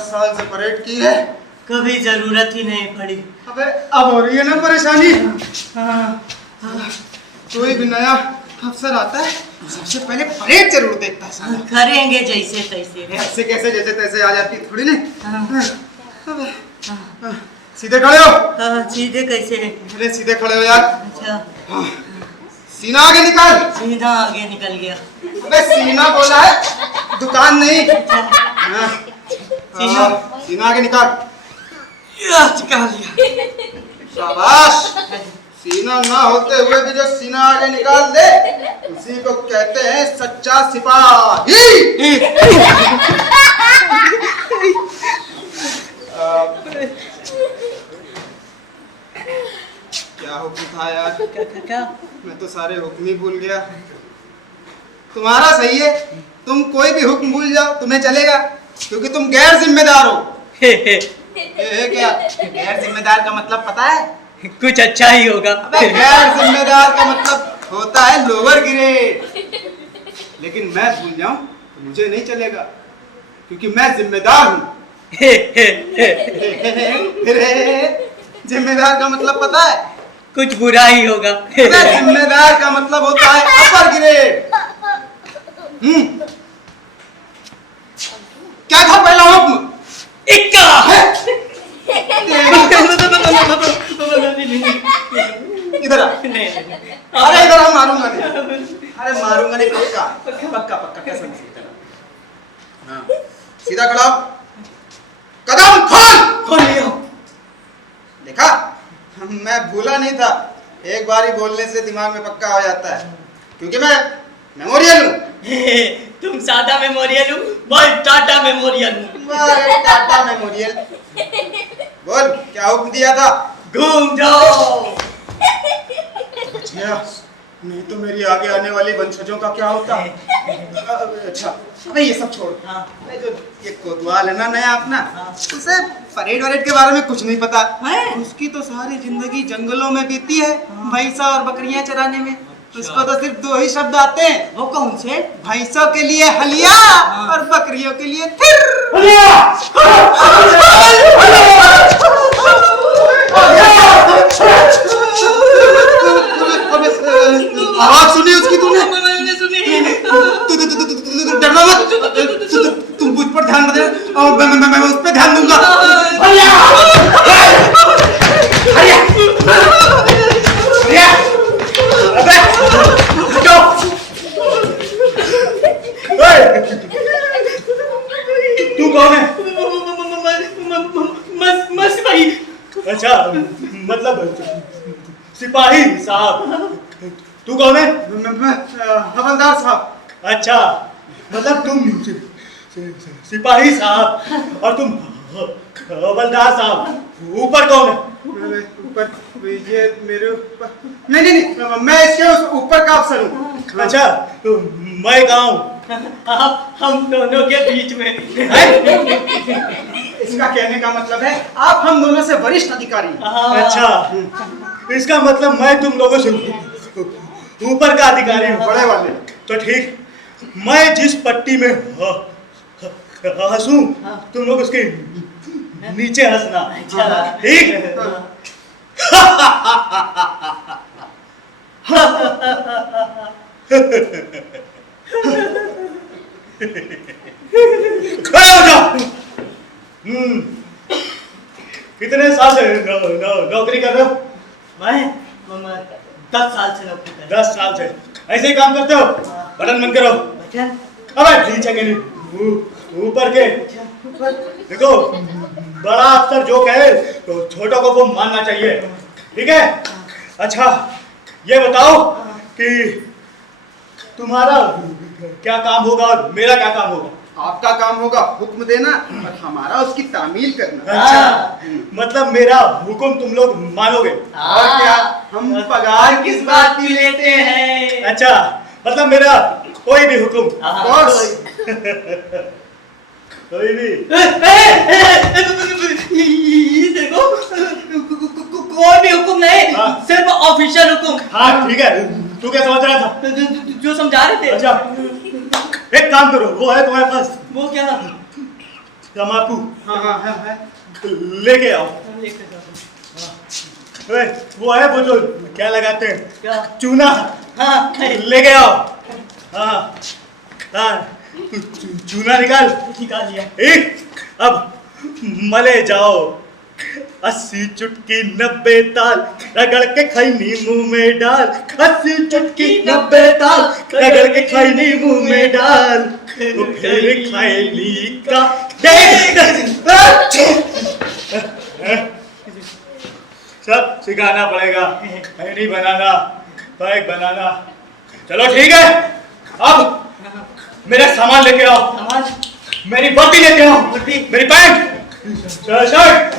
साल से परेड की है, कभी जरूरत ही नहीं पड़ी। अबे अब हो रही है ना परेशानी। कोई भी नया अफसर आता है सबसे पहले परेड जरूर देखता है साला। करेंगे जैसे तैसे। ऐसे कैसे जैसे तैसे आ जाती थोड़ी नहीं। सीधे खड़े हो। सीधे कैसे? अरे सीधे खड़े हो यार। अच्छा सीना आगे निकाल। सीधा आगे निकल गया। अबे सीना बोला है, दुकान नहीं। सीना आगे निकाल। निकाल लिया। शाबाश। सीना ना होते हुए भी जो सीना आगे निकाल दे उसी को कहते हैं सच्चा सिपाही। क्या हुक्म था यार? क्या? मैं तो सारे हुक्म ही भूल गया। तुम्हारा सही है, तुम कोई भी हुक्म भूल जाओ तुम्हें चलेगा, क्योंकि तुम गैर जिम्मेदार हो। क्या गैर जिम्मेदार का मतलब पता है? कुछ अच्छा ही होगा। गैर जिम्मेदार का मतलब होता है लोअर ग्रेड। लेकिन मैं भूल जाऊं तो मुझे नहीं चलेगा, क्योंकि मैं जिम्मेदार हूँ। जिम्मेदार का मतलब पता है? कुछ बुरा ही होगा। जिम्मेदार का मतलब होता है अपर ग्रेड। क्या था पहला हुक्म? इक्का। इधर आ। अरे इधर आ, मारूंगा नहीं। अरे मारूंगा नहीं, पक्का पक्का पक्का कसम से। हाँ सीधा खड़ा हो, कदम खोल लिया। देखा, मैं भूला नहीं था। एक बार ही बोलने से दिमाग में पक्का हो जाता है, क्योंकि मैं मेमोरियल हूँ। तुम सादा मेमोरियल हूँ, मैं टाटा मेमोरियल हूँ। टाटा मेमोरियल। बोल क्या हुक्म दिया था? घूम जाओ। बच गया। नहीं तो मेरी आगे आने वाली वंशजों का क्या होता? अच्छा, अबे ये सब छोड़। हाँ। अबे जो ये कोतवाल है ना नया अपना, उसे परेड वरेड के बारे में कुछ नहीं पता है? उसकी तो सारी जिंदगी जंगलों में बीती है, भैंसा और बकरियां चराने में। उसको तो सिर्फ दो ही शब्द आते हैं। वो कौन से? भैंसों के लिए हलिया और बकरियों के लिए थिर। आवाज सुनी उसकी तुमने? मैंने सुनी। डरना मत, तुम मुझ पर ध्यान मत देना और मैं उस पर ध्यान दूंगा। तू कौन है? मैं सिपाही। अच्छा, मतलब सिपाही साहब। तू कौन है? हवलदार साहब। अच्छा, मतलब तुम सिपाही साहब और तुम हवलदार साहब। ऊपर कौन है? ऊपर ये मेरे ऊपर नहीं, मैं इसके ऊपर का अफसर हूँ। अच्छा, तो मैं कहाँ हूँ? हम दोनों के बीच में। इसका कहने का मतलब है आप हम दोनों से वरिष्ठ अधिकारी हैं। अच्छा, इसका मतलब मैं तुम लोगों से ऊपर का अधिकारी हूँ, बड़े वाले। तो ठीक, मैं जिस पट्टी में हंसूं तुम लोग उसके नीचे हंसना। ठीक? खड़े हो जाओ। कितने साल से नौकरी कर रहे हो? मैं 10 साल से नौकरी कर 10 साल से ऐसे ही काम करते हो? बटन बंद करो। बटन? अबे नीचे के नहीं, ऊपर के। देखो, बड़ा अफसर जो कहे तो छोटों को वो मानना चाहिए, ठीक है? अच्छा, ये बताओ कि तुम्हारा क्या काम होगा और मेरा क्या काम होगा? आपका काम होगा हुक्म देना और हमारा उसकी तामील करना। अच्छा, मतलब मेरा हुक्म तुम लोग मानोगे? और क्या, हम पगार किस बात की लेते हैं? अच्छा, मतलब मेरा कोई भी हुक्म? बॉस। कोई भी? देखो, कोई भी हुक्म नहीं, हाँ। सिर्फ ऑफिशियल हुक्म। हाँ ठीक है, तू क्या समझ रहा था? जो समझा रहे थे। अच्छा, एक काम करो, वो है तुम्हारे पास वो क्या? तम्बाकू? हाँ है। लेके आओ। ओए, वो है वो जो क्या लगाते हैं? क्या? चूना। हाँ, लेके आओ। हाँ हाँ, चूना निकाल लिया। एक, अब मले जाओ 80 चुटकी 90 ताल, रगड़ के खैनी मुंह में डाल। 80 चुटकी 90 ताल, रगड़ के खैनी मुंह में डाल। फिर खैनी का सब सिखाना पड़ेगा, खैनी बनाना, बैग बनाना। चलो ठीक है, अब मेरा सामान लेके आओ। मेरी वर्दी लेके आओ, मेरी पैंट, शर्ट,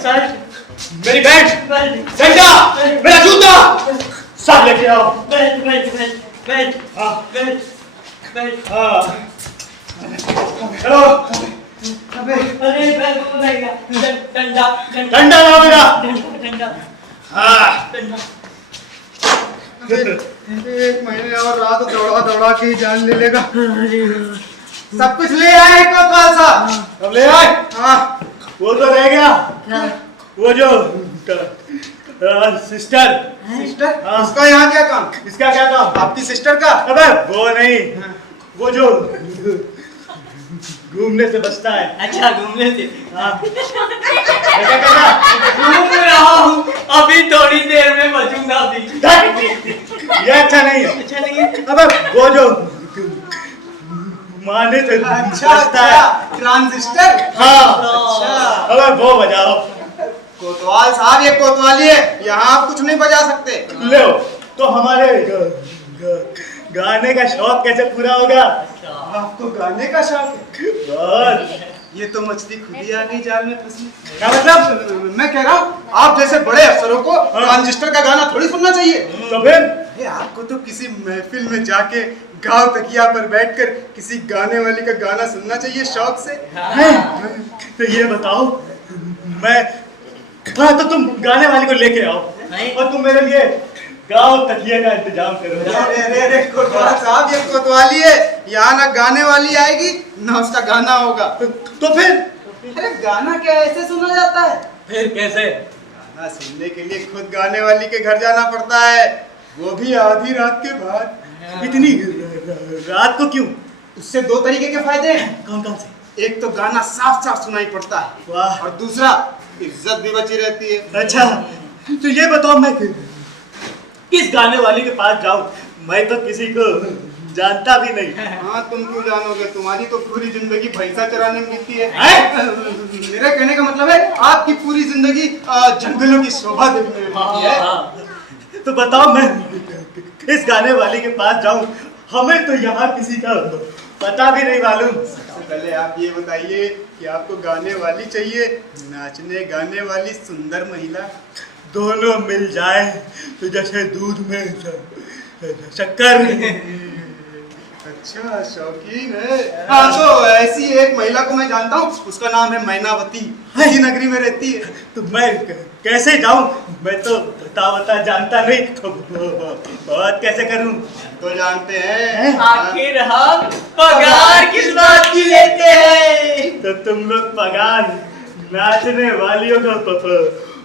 मेरी बैग, डंडा, मेरा जूता, सब लेके आओ। हाँ, चलो। डंडा लाओ मेरा। हाँ, एक महीने और रात दौड़ा के ही जान ले लेगा। सब कुछ ले आए कोतवाल साहब? अब ले आए। हाँ। वो तो रह गया, वो जो सिस्टर। हाँ। इसका यहाँ क्या काम? इसका क्या काम? आपकी सिस्टर का? अबे वो नहीं, वो जो घूमने से बचता है। अच्छा, घूमने से। हाँ। क्या करना? घूम रहा हूँ, अभी थोड़ी देर में बचूंगा भी। ये अच्छा नहीं है। अच्छा नहीं है? अबे वो जो मारने से बचता है। ट्रांजिस्टर? हाँ। अच्छा। अबे वो बजाओ। कोतवाल साहब, ये कोतवाली है, यहाँ आप कुछ नहीं बजा सकते। ले तो हमारे गाने का शौक कैसे पूरा होगा? आपको गाने का शौक है? बहुत। ये तो मछली खुद ही आ गई जाल में फंसी। क्या मतलब? मैं कह रहा हूँ, आप जैसे बड़े अफसरों को ट्रांजिस्टर का गाना थोड़ी सुनना चाहिए। तो फिर अरे आपको तो किसी महफिल में जाके गांव तकिया पर बैठकर किसी गाने वाले का गाना सुनना चाहिए शौक से। तो ये बताओ, मैं हाँ तो तुम गाने वाले को लेके आओ और तुम मेरे लिए गाँव तकिए का इंतजाम करो। अरे कोतवाल साहब, ये कोतवाली है, यहाँ ना गाने वाली आएगी ना उसका गाना होगा। तो फिर अरे गाना क्या ऐसे सुना जाता है? फिर कैसे? गाना सुनने के लिए खुद गाने वाली के घर जाना पड़ता है, वो भी आधी रात के बाद। इतनी रात को क्यों? उससे दो तरीके के फायदे हैं। कौन कौन से? एक तो गाना साफ साफ सुनाई पड़ता है, वाह। और दूसरा इज्जत भी बची रहती है। अच्छा, तो ये बताओ मैं किस गाने वाले के पास जाऊं? मैं तो किसी को जानता भी नहीं। हाँ, तुम क्यों जानोगे, तुम्हारी तो पूरी जिंदगी भैंसा चराने में बीती है। मेरे कहने का मतलब है आपकी पूरी जिंदगी जंगलों की शोभा देखने में बीती है। तो बताओ मैं किस गाने वाले के पास जाऊं? हमें तो यहाँ किसी का पता भी नहीं मालूम। सबसे पहले आप ये बताइए कि आपको गाने वाली चाहिए, नाचने गाने वाली सुंदर महिला? दोनों मिल जाए तो जैसे दूध में शक्कर। अच्छा, शौकीन है। हाँ, तो ऐसी एक महिला को मैं जानता हूँ, उसका नाम है मैनावती, इसी नगरी में रहती है। तो मैं कैसे जाऊं? मैं तो बता जानता नहीं, तो बात कैसे करूं? तो जानते हैं। आखिर हम पगार किस बात की लेते हैं? तो तुम लोग पगार नाचने वालियों का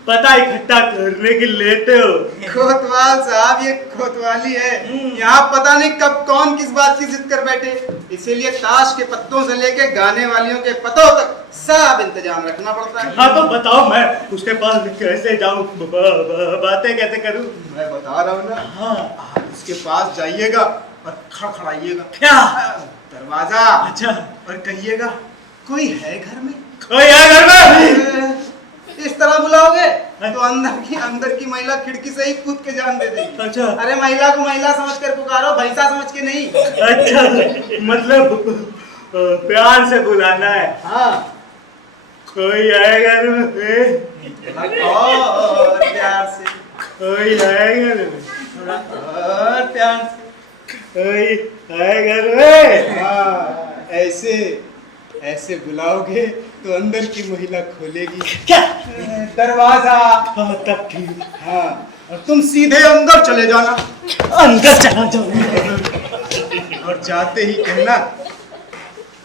पता इकट्ठा करने की लेते हो। कोतवाल साहब, ये कोतवाली है, यहाँ पता नहीं कब कौन किस बात की जिद कर बैठे, इसीलिए ताश के पत्तों से लेके गाने वालियों के पतों तक सब इंतजाम रखना पड़ता है। हाँ, तो बताओ मैं उसके पास कैसे जाऊं? बातें कैसे करूं? मैं बता रहा हूँ ना। हाँ, आप उसके पास जाइएगा और खड़खड़ाइएगा क्या? दरवाजा। अच्छा, और कहिएगा कोई है घर में? कोई है घर में? इस तरह बुलाओगे तो अंदर की महिला खिड़की से ही कूद के जान दे देगी। अच्छा। अरे महिला को महिला समझकर पुकारो, भैंसा समझ के नहीं। अच्छा, मतलब प्यार से बुलाना है। हाँ, कोई है घर में? और प्यार से। कोई है घर में? और प्यार से। कोई है घर में? हाँ, ऐसे बुलाओगे तो अंदर की महिला खोलेगी क्या? दरवाजा। हाँ, तब ठीक। हाँ, और तुम सीधे अंदर चले जाना। अंदर चला जाऊंगा और जाते ही कहना,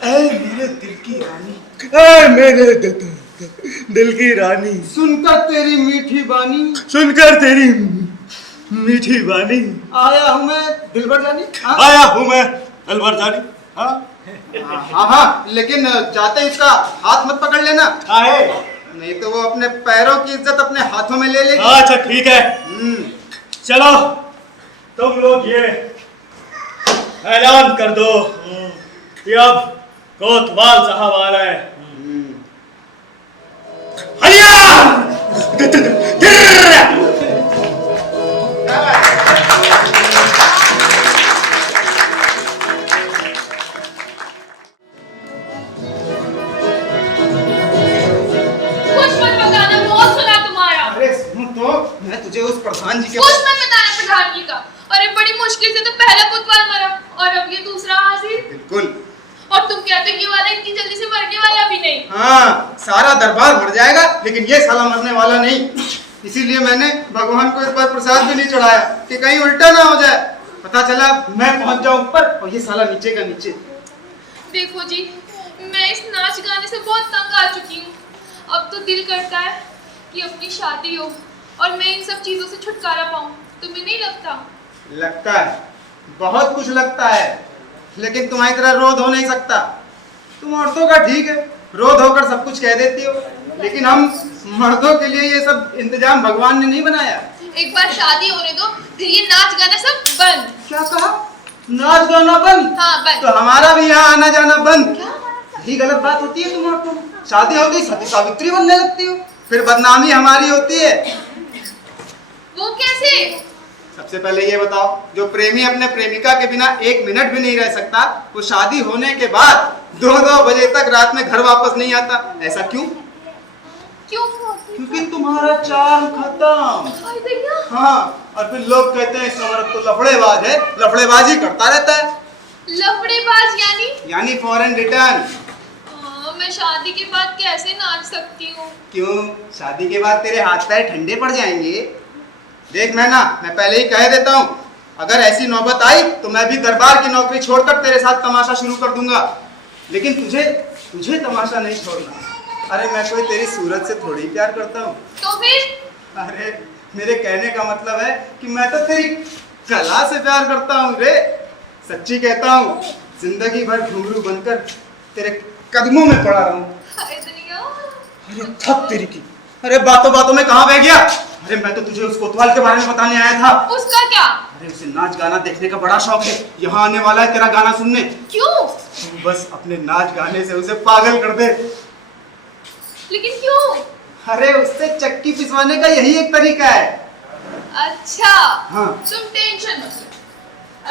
ऐ मेरे दिल की रानी, ऐ मेरे दिल की रानी, सुनकर तेरी मीठी बानी, सुनकर तेरी मीठी बानी, आया हूँ मैं दिलबर जानी। हाँ? आया हूँ मैं अलवर जानी। हाँ हाँ हाँ, लेकिन जाते इसका हाथ मत पकड़ लेना, है? नहीं तो वो अपने पैरों की इज्जत अपने हाथों में ले लेगी। अच्छा, ठीक है। चलो, तुम लोग ये ऐलान कर दो कि अब कोतवाल साहब आ रहे हैं। मैं तुझे उस प्रधान जी के कुछ मत बताना प्रधान जी का। अरे बड़ी मुश्किल से तो पहला कोतवाल मरा और अब ये दूसरा हाजिर। बिल्कुल। और तुम कहते हो ये वाला इतनी जल्दी से मरने वाला भी नहीं। हाँ, सारा दरबार मर जाएगा लेकिन ये साला मरने वाला नहीं। इसीलिए मैंने भगवान को इस बार प्रसाद भी नहीं चढ़ाया कि कहीं उल्टा ना हो जाए। पता चला मैं पहुंच जाऊं ऊपर और ये साला नीचे का नीचे। देखो जी, मैं इस नाच गाने से बहुत तंग आ चुकी हूँ। अब तो दिल करता है कि अपनी शादी हो और मैं इन सब चीजों से छुटकारा पाऊं। तुम्हें नहीं लगता? लगता है, बहुत कुछ लगता है, लेकिन तुम्हारी तरह रोध हो नहीं सकता। तुम औरतों का ठीक है, रोध होकर सब कुछ कह देती हो, लेकिन हम मर्दों के लिए ये सब इंतजाम भगवान ने नहीं बनाया। एक बार शादी होने दो, फिर ये नाच गाना सब बंद। क्या कहा? नाच गाना बंद? हाँ, बंद। तो हमारा भी यहाँ आना जाना बंद। यही गलत बात होती है तुम औरतों में। शादी हो गई, सती सावित्री बनने लगती हो, फिर बदनामी हमारी होती है। वो कैसे? सबसे पहले ये बताओ, जो प्रेमी अपने प्रेमिका के बिना एक मिनट भी नहीं रह सकता, वो शादी होने के बाद 2-2 बजे तक रात में घर वापस नहीं आता। ऐसा क्यों? क्यों? क्योंकि तुम्हारा चार्म खत्म। हाय भैया, हाँ, और फिर लोग कहते हैं इसका मर्द तो लफड़ेबाज है, लफड़ेबाजी करता रहता है। लफड़ेबाज यानी फॉरेन रिटर्न। मैं शादी के बाद कैसे नाच सकती हूँ? क्यों, शादी के बाद तेरे हाथ पैर ठंडे पड़ जाएंगे। देख मैना, मैं पहले ही कह देता हूँ, अगर ऐसी नौबत आई तो मैं भी दरबार की नौकरी छोड़कर तेरे साथ तमाशा शुरू कर दूंगा, लेकिन तुझे तमाशा नहीं छोड़ना। अरे मैं कोई तेरी सूरत से थोड़ी प्यार करता हूँ। तो फिर? अरे मेरे कहने का मतलब है कि मैं तो तेरी कला से प्यार करता हूँ रे। सच्ची कहता हूँ, जिंदगी भर घुंघरू बनकर तेरे कदमों में पड़ा रहूं। अरे थक तेरी की। अरे बातों बातों में कहाँ बह गया? अरे मैं तो तुझे उस कोतवाल के बारे में बताने आया था। उसका क्या? अरे उसे नाच गाना देखने का बड़ा शौक है, यहाँ आने वाला है तेरा गाना सुनने। क्यों? बस अपने नाच गाने से उसे पागल कर दे। लेकिन क्यों? अरे उससे चक्की पिसवाने का यही एक तरीका है। अच्छा, हाँ। तुम टेंशन मत लो।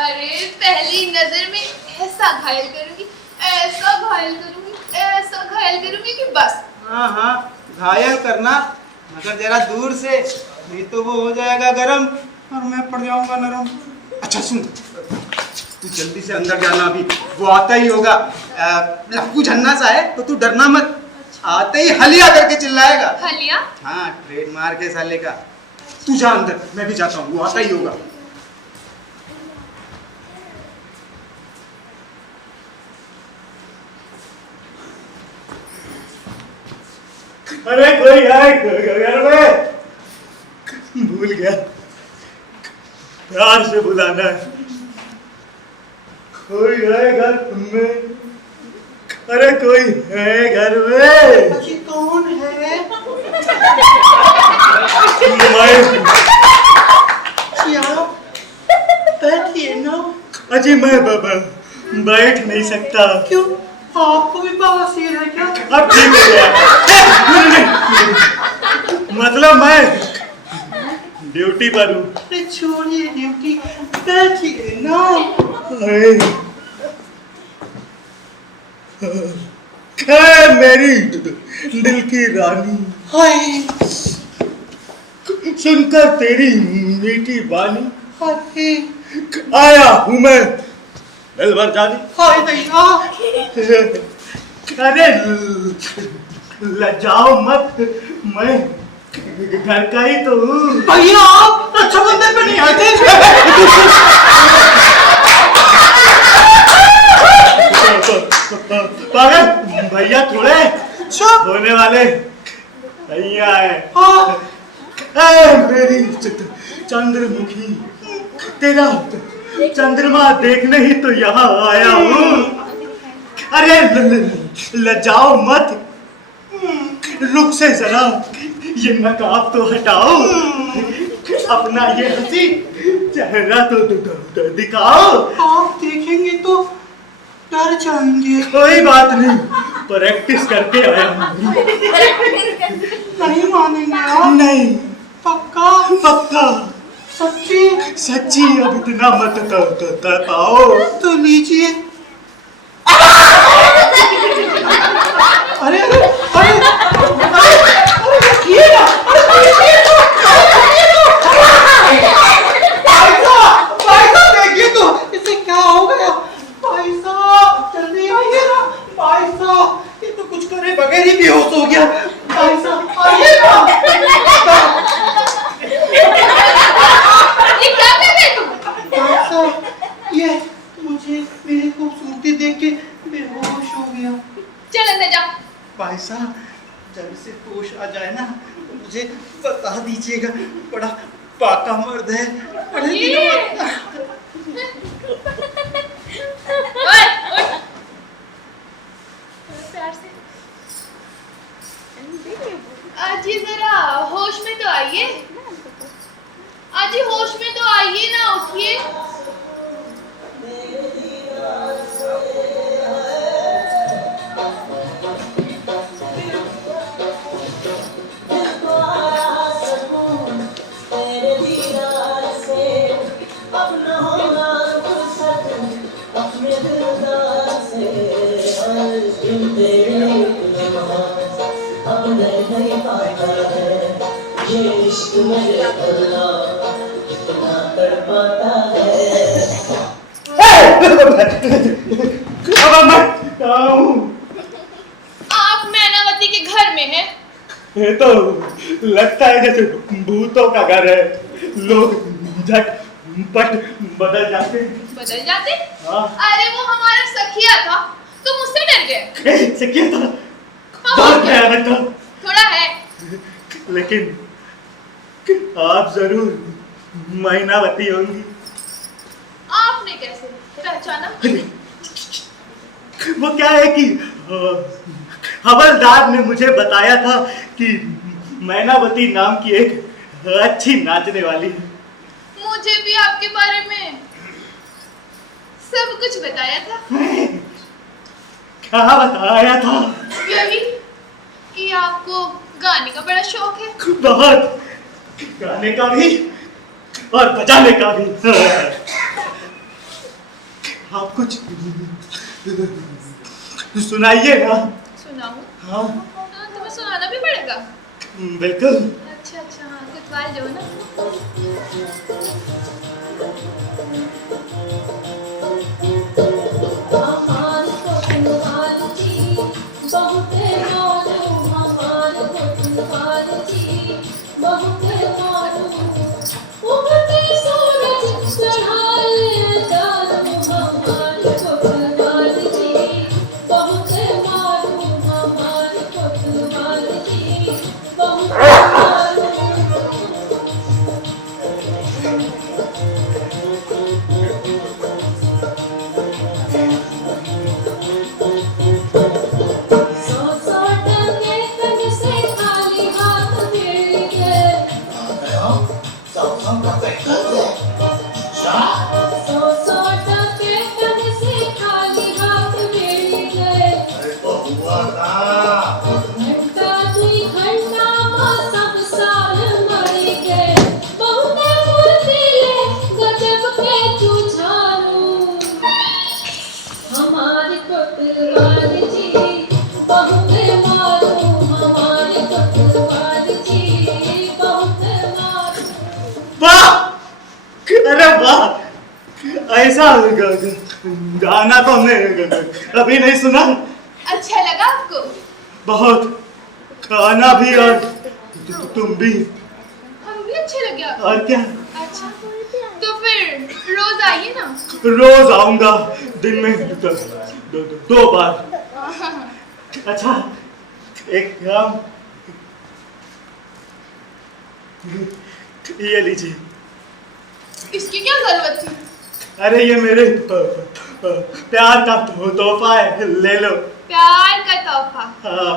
अरे पहली नजर में ऐसा घायल करूंगी, ऐसा घायल करूंगी, ऐसा घायल करूंगी कि बस। हाँ, घायल करना, मगर जरा दूर से, नहीं तो वो हो जाएगा गरम और मैं पड़ जाऊंगा नरम। अच्छा सुन, तू जल्दी से अंदर जाना, अभी वो आता ही होगा। लक्कू झन्ना सा है तो तू डरना मत, आते ही हलिया करके चिल्लाएगा। हलिया? हाँ, ट्रेडमार्क है साले का। तू जा अंदर, मैं भी जाता हूँ, वो आता ही होगा। अरे कोई है घर में? भूल गया, प्यार से बुलाना है। कोई है घर में? अरे कोई है घर में? कौन है? बैठिए ना। अजी मैं बैठ नहीं सकता। क्यों, आपको भी बवासीर है क्या? अब ठीक हो गया। मतलब मैं ड्यूटी पर हूँ। अरे छोड़िए ड्यूटी, बैठिए ना। है मेरी दिल की रानी, हाय सुनकर तेरी मीठी बानी, हाय आया हूँ मैं दिल भर जानी। हाय भैया, अरे लजाओ मत, मैं घर का ही तो हूँ। भैया आप रक्षाबंधन पे नहीं आते? पागल भैया थोड़े होने वाले भैया है। मेरी चंद्रमुखी, तेरा चंद्रमा देखने ही तो यहाँ आया हूँ। अरे लजाओ मत, रुक से जरा ये नकाब तो हटाओ, अपना ये हंसी चेहरा तो दिखाओ। आप देखेंगे तो डर जाएंगे। कोई बात नहीं, प्रैक्टिस करके आया हूँ। नहीं मानेंगे आप? नहीं, पक्का? पक्का, सच्ची? सच्ची। अब इतना मत पाओ तो लीजिए। अरे अरे अरे देखिए तो इसे क्या हो गया? भाई साहब जल्दी आइए ना। भाई साहब ये तो कुछ करे बगैर ही बेहोश हो गया। भाई साहब आइए ना। ये क्या कर रहे तुम? भाई साहब ये मुझे मेरी खूबसूरती देख के बेहोश हो गया। चल अंदर जा। भाई साहब जब से होश आ जाए ना तो मुझे बता दीजिएगा, बड़ा पाका मर्द है, बड़े दिनों ओए, उठ। प्यार से। आज ही जरा होश में तो आइए। आज ही होश में तो आइए ना, उठिए। मेरे भला इतना तड़पाता है। अब मैं कहाँ हूँ? आप मैनावती के घर में हैं। ये तो लगता है जैसे भूतों का घर है, लोग झटपट बदल जाते हैं। बदल जाते? हाँ। अरे वो हमारा सखिया था, तुम उससे डर गए। सखिया था, हाँ, बहुत भयानक था। थोड़ा है। लेकिन आप जरूर मैनावती होंगी। आपने कैसे पहचाना? वो क्या है कि हवलदार ने मुझे बताया था कि मैनावती नाम की एक अच्छी नाचने वाली है। मुझे भी आपके बारे में सब कुछ बताया था। क्या बताया था? यही कि आपको गाने का बड़ा शौक है। बहुत, गाने का भी और बजाने का भी। आप कुछ सुनाइए ना। सुनाऊं? हाँ तुम्हें सुनाना भी पड़ेगा। बिल्कुल। अच्छा अच्छा, हाँ कुतवाल जो ना। हमार कोतवाल जी बहुत मालूम, हमार कोतवाल जी बहुत मालूम। उगते सूरज चढ़ाए जादू, हमार कोतवाल जी बहुत मालूम, हमार कोतवाल जी बहुत मालूम। सौ सौ टके तन से खाली हाथ मिल गए। सौ सौ टके तन से खाली हाथ मिल गए। घंटा दुई घंटा में सब साल मर गए। बहुते फुर्तीले गजब के जुझारू, हमारे कोतवाल जी बहुत मालूम, हमारे कोतवाल जी बहुत मालूम। वाह! अरे वाह! ऐसा गाना तो हमने अभी नहीं सुना। अच्छा लगा आपको? बहुत, गाना भी और तुम भी। हम भी अच्छे लगे आपको? और क्या, अच्छा तो फिर रोज आइए ना। रोज आऊंगा, दिन में दो बार। अच्छा, एक काम, ये लीजिए। इसकी क्या जरूरत थी? अरे ये मेरे प्यार का तोहफा है, ले लो। प्यार का तोहफा? हाँ।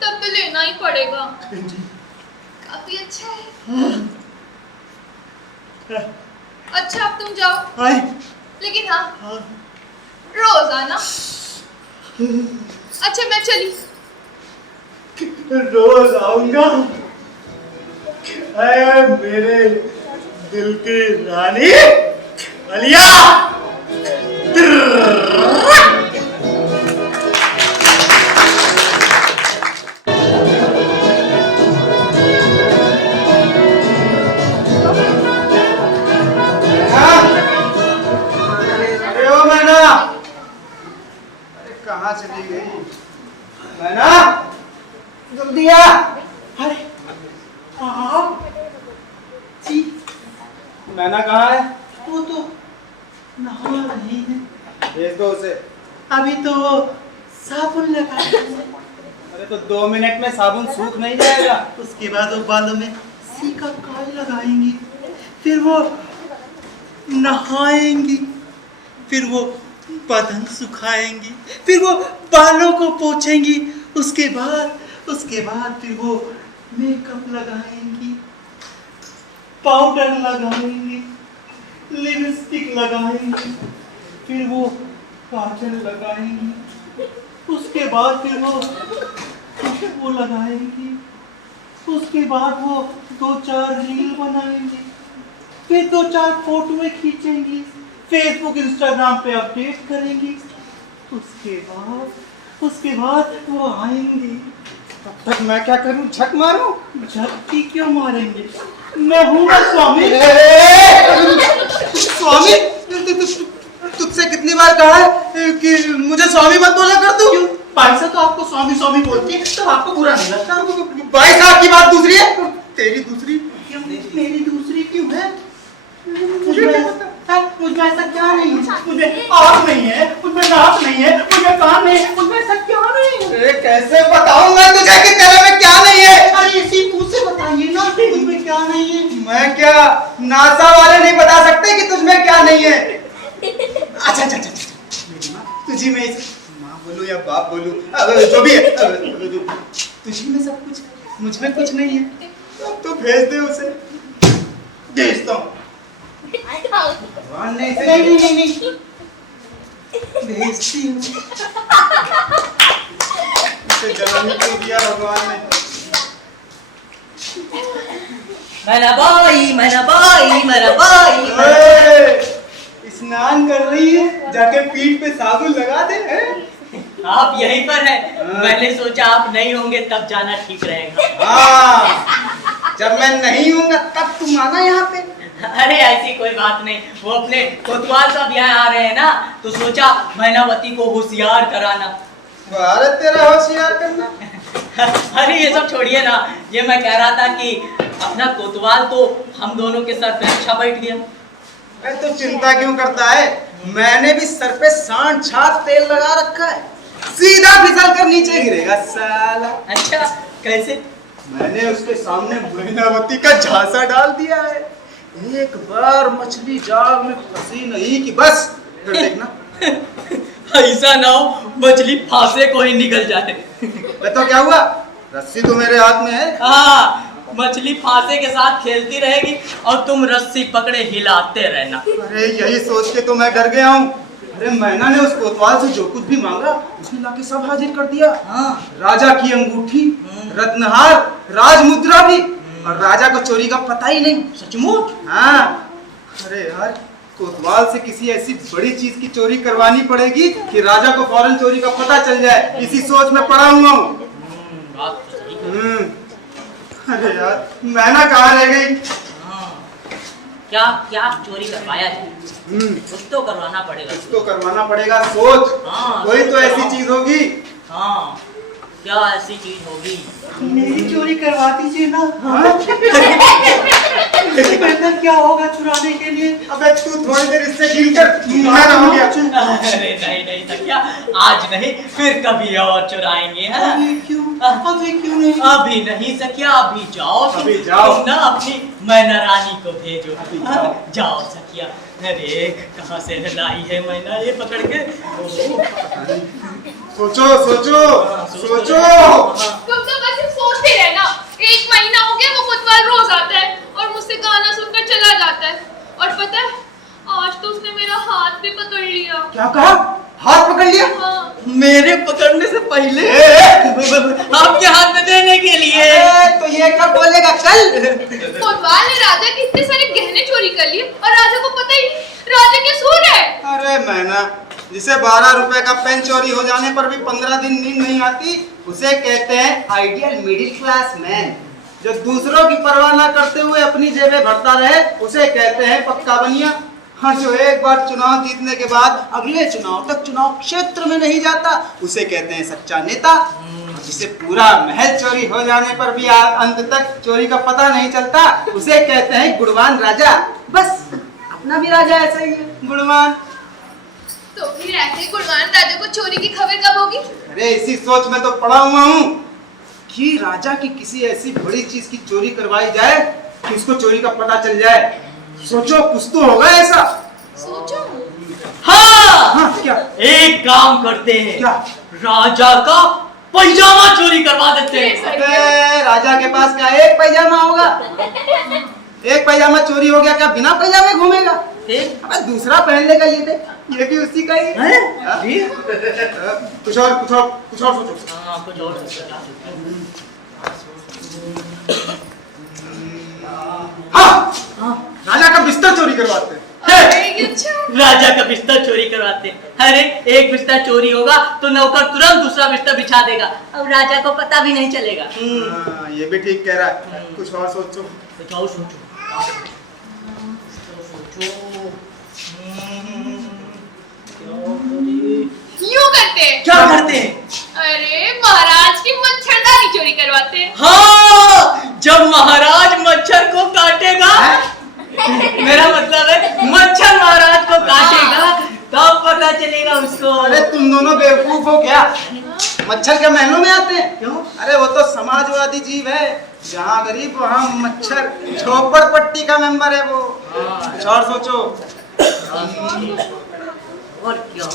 तब तो लेना ही पड़ेगा। काफी अच्छा है। अच्छा अब तुम जाओ। आए? लेकिन हाँ, हाँ। रोज आना। अच्छा मैं चली। रोज आऊंगा। अरे मेरे दिल की रानी अलिया। अरे ओ मैना, अरे कहाँ चली गई मैना? जल्दी आ। अरे आप जी, मैना कहाँ है? वो तो नहा रही है। भेज दो उसे। अभी तो वो साबुन लगा है। अरे तो 2 मिनट में साबुन सूख नहीं जाएगा? उसके बाद वो बालों में सीका काई लगाएंगी, फिर वो नहाएंगी, फिर वो बदन सुखाएंगी, फिर वो बालों को पोंछेंगी, उसके बाद फिर वो मेकअप लगाएंगी, पाउडर लगाएंगी, लिपस्टिक लगाएंगी, फिर वो काजल लगाएंगी, उसके बाद फिर वो लगाएंगी, उसके बाद वो 2-4 रील बनाएंगी, फिर 2-4 फोटोएं खींचेंगी, फेसबुक इंस्टाग्राम पे अपडेट करेंगी, उसके बाद वो आएंगी तब तक मैं क्या करूं, झक मारूं? झपकी क्यों मारेंगे? मैं हूँ ना स्वामी। स्वामी? तुझसे कितनी बार कहा है कि मुझे स्वामी मत बोला कर तू? भाई साहब तो आपको स्वामी स्वामी बोलती है, तो आपको बुरा नहीं लगता? भाई साहब की बात दूसरी है, तेरी दूसरी। क्यों? मेरी दूसरी क्यों है? मुझमें ऐसा क्या नहीं है? मुझमें आँख नहीं है, मुझमें नाक नहीं है, मुझमें कान नहीं है, मुझमें ऐसा क्या नहीं है? अरे कैसे बताऊं मैं तुझे कि तेरे में क्या नहीं है? अरे इसी मुंह से बताइए ना, मुझमें क्या नहीं है? मैं क्या, नासा वाले नहीं बता सकते कि तुझमें क्या नहीं है? अच्छा अच्छा अच्छा, मेरी माँ तुझी में, माँ बोलूं या बाप बोलूं, जो भी है, तुझी में सब कुछ है, मुझमें कुछ नहीं है। अब तो भेज दे उसे। भेजता हूँ। भगवान ने इसे नहीं भेजती हूँ। इसे जन्म क्यों दिया भगवान ने? मैना बाई स्नान कर रही है, जाके पीठ पे साबुन लगा दे। आप यहीं पर हैं। मैंने सोचा आप नहीं होंगे तब जाना ठीक रहेगा। हाँ, जब मैं नहीं हूँगा तब तुम आना यहाँ पे। अरे ऐसी कोई बात नहीं, वो अपने कोतवाल साहब यहाँ आ रहे हैं ना, तो सोचा मैनावती को होशियार कराना। भारत तेरा होशियार करना। अरे ये सब छोड़िए ना, ये मैं कह रहा था कि अपना कोतवाल तो हम दोनों के सर पे अच्छा बैठ गया। अरे तो चिंता क्यों करता है? मैंने भी सर पे सांड छाप तेल लगा रखा है, सीधा फिसल कर नीचे गिरेगा साला। अच्छा कैसे? मैंने उसके सामने मैनावती का झांसा डाल दिया है। एक बार मछली जाल में फंसी नहीं कि बस, फिर देखना। ऐसा ना हो मछली फांसे को ही निकल जाए। तो क्या हुआ, रस्सी तो मेरे हाथ में है। हाँ, मछली फांसे के साथ खेलती रहेगी और तुम रस्सी पकड़े हिलाते रहना। अरे यही सोच के तो मैं डर गया हूँ। अरे मैना ने उस कोतवाल से जो कुछ भी मांगा उसने लाके सब हाजिर कर दिया। हाँ। राजा की अंगूठी, रत्नहार, राजमुद्रा भी, और राजा को चोरी का पता ही नहीं। सचमुच? हाँ। अरे यार, कोतवाल से किसी ऐसी बड़ी चीज की चोरी करवानी पड़ेगी कि राजा को फौरन चोरी का पता चल जाए, इसी सोच में पड़ा हुआ हूँ। बात तो सही है। अरे यार, मैना कहाँ रह गई? हाँ। क्या चोरी करवाया जाए? कुछ तो करवाना पड़ेगा। कुछ तो करवाना पड़ेगा, सोच। हाँ, कोई तो ऐसी चीज होगी। हाँ, क्या ऐसी चीज होगी? मेरी चोरी करवा दीजिए ना। हाँ? बेहतर क्या होगा चुराने के लिए? अबे तू थोड़ी देर इससे डील कर, मैं रहूं क्या? अरे नहीं सकिया, आज नहीं फिर कभी और चुराएंगे। हाँ? अभी क्यों नहीं? अभी नहीं सकिया, अभी जाओ। अभी जाओ। तुम ना अपनी मैना रानी को भेजो। जाओ सकिया। अरे कहाँ से लाई है मैना ये पकड़ के? सोचो सोचो सोचो। तुम तो बस सिर्फ सोचते रहना। 1 महीना हो गया वो कोतवाल रोज आता है और मुझसे गाना सुनकर चला जाता है। और पता है, आज तो उसने मेरा हाथ भी पकड़ लिया। क्या कहा? हाथ पकड़ लिया? हाँ। मेरे पकड़ने से पहले आपके हाथ में देने के लिए। तो ये कब बोलेगा? कल? कोतवाल ने राजा के इतने सारे गहने चोरी कर लिए और राजा को पता ही नहीं। राजा क्या सूर है? अरे मैना, जिसे 12 रुपए का पेन चोरी हो जाने पर भी 15 दिन नींद नहीं आती, उसे कहते हैं आइडियल मिडिल क्लास मैन। जो दूसरों की परवाह ना करते हुए अपनी जेबें भरता रहे, उसे कहते हैं पक्का बनिया। और जो एक बार चुनाव जीतने के बाद अगले चुनाव तक चुनाव क्षेत्र में नहीं जाता, उसे कहते हैं सच्चा नेता। जिसे पूरा महल चोरी हो जाने पर भी अंत तक चोरी का पता नहीं चलता, उसे कहते हैं गुणवान राजा। बस अपना भी राजा ऐसा ही है, गुणवान। तो फिर ऐसे गुणवान राजा को चोरी की खबर कब होगी? अरे इसी सोच में तो पड़ा हुआ हूँ कि राजा की किसी ऐसी बड़ी चीज की चोरी करवाई जाए कि उसको चोरी का पता चल जाए। सोचो, कुछ तो होगा ऐसा। सोचो। हाँ, हाँ, क्या? एक काम करते हैं। क्या? राजा का पैजामा चोरी करवा देते हैं। अबे राजा के पास क्या एक पैजामा होगा? एक पैजामा चोरी हो गया, क्या बिना पैजामे घूमेगा? अबे दूसरा पहन लेगा। ये भी उसी का ही है। कुछ और सोचो। हाँ, कुछ और सोचो। हाँ, राजा का बिस्तर चोरी करवाते हैं। अरे ये अच्छा। राजा का बिस्तर चोरी करवाते हैं। अरे एक बिस्तर चोरी होगा तो नौकर तुरंत दूसरा बिस्तर बिछा देगा, अब राजा को पता भी नहीं चलेगा। हाँ, ये भी ठीक कह रहा है। कुछ और सोचो। बताओ, सोचो। यूं करते हैं। क्या करते हैं? अरे महाराज की मच्छरदानी चोरी करवाते हैं। हाँ, जब महाराज मच्छर को काटेगा, मेरा मतलब है मच्छर महाराज को काटेगा, तब पता चलेगा उसको। अरे तुम दोनों बेवकूफ हो क्या? मच्छर क्या महलों में आते हैं? क्यों? अरे वो तो समाजवादी जीव है, जहाँ गरीब वहाँ मच्छर, झोपड़पट्टी का मेंबर है वो। कुछ और सोचो। और क्या?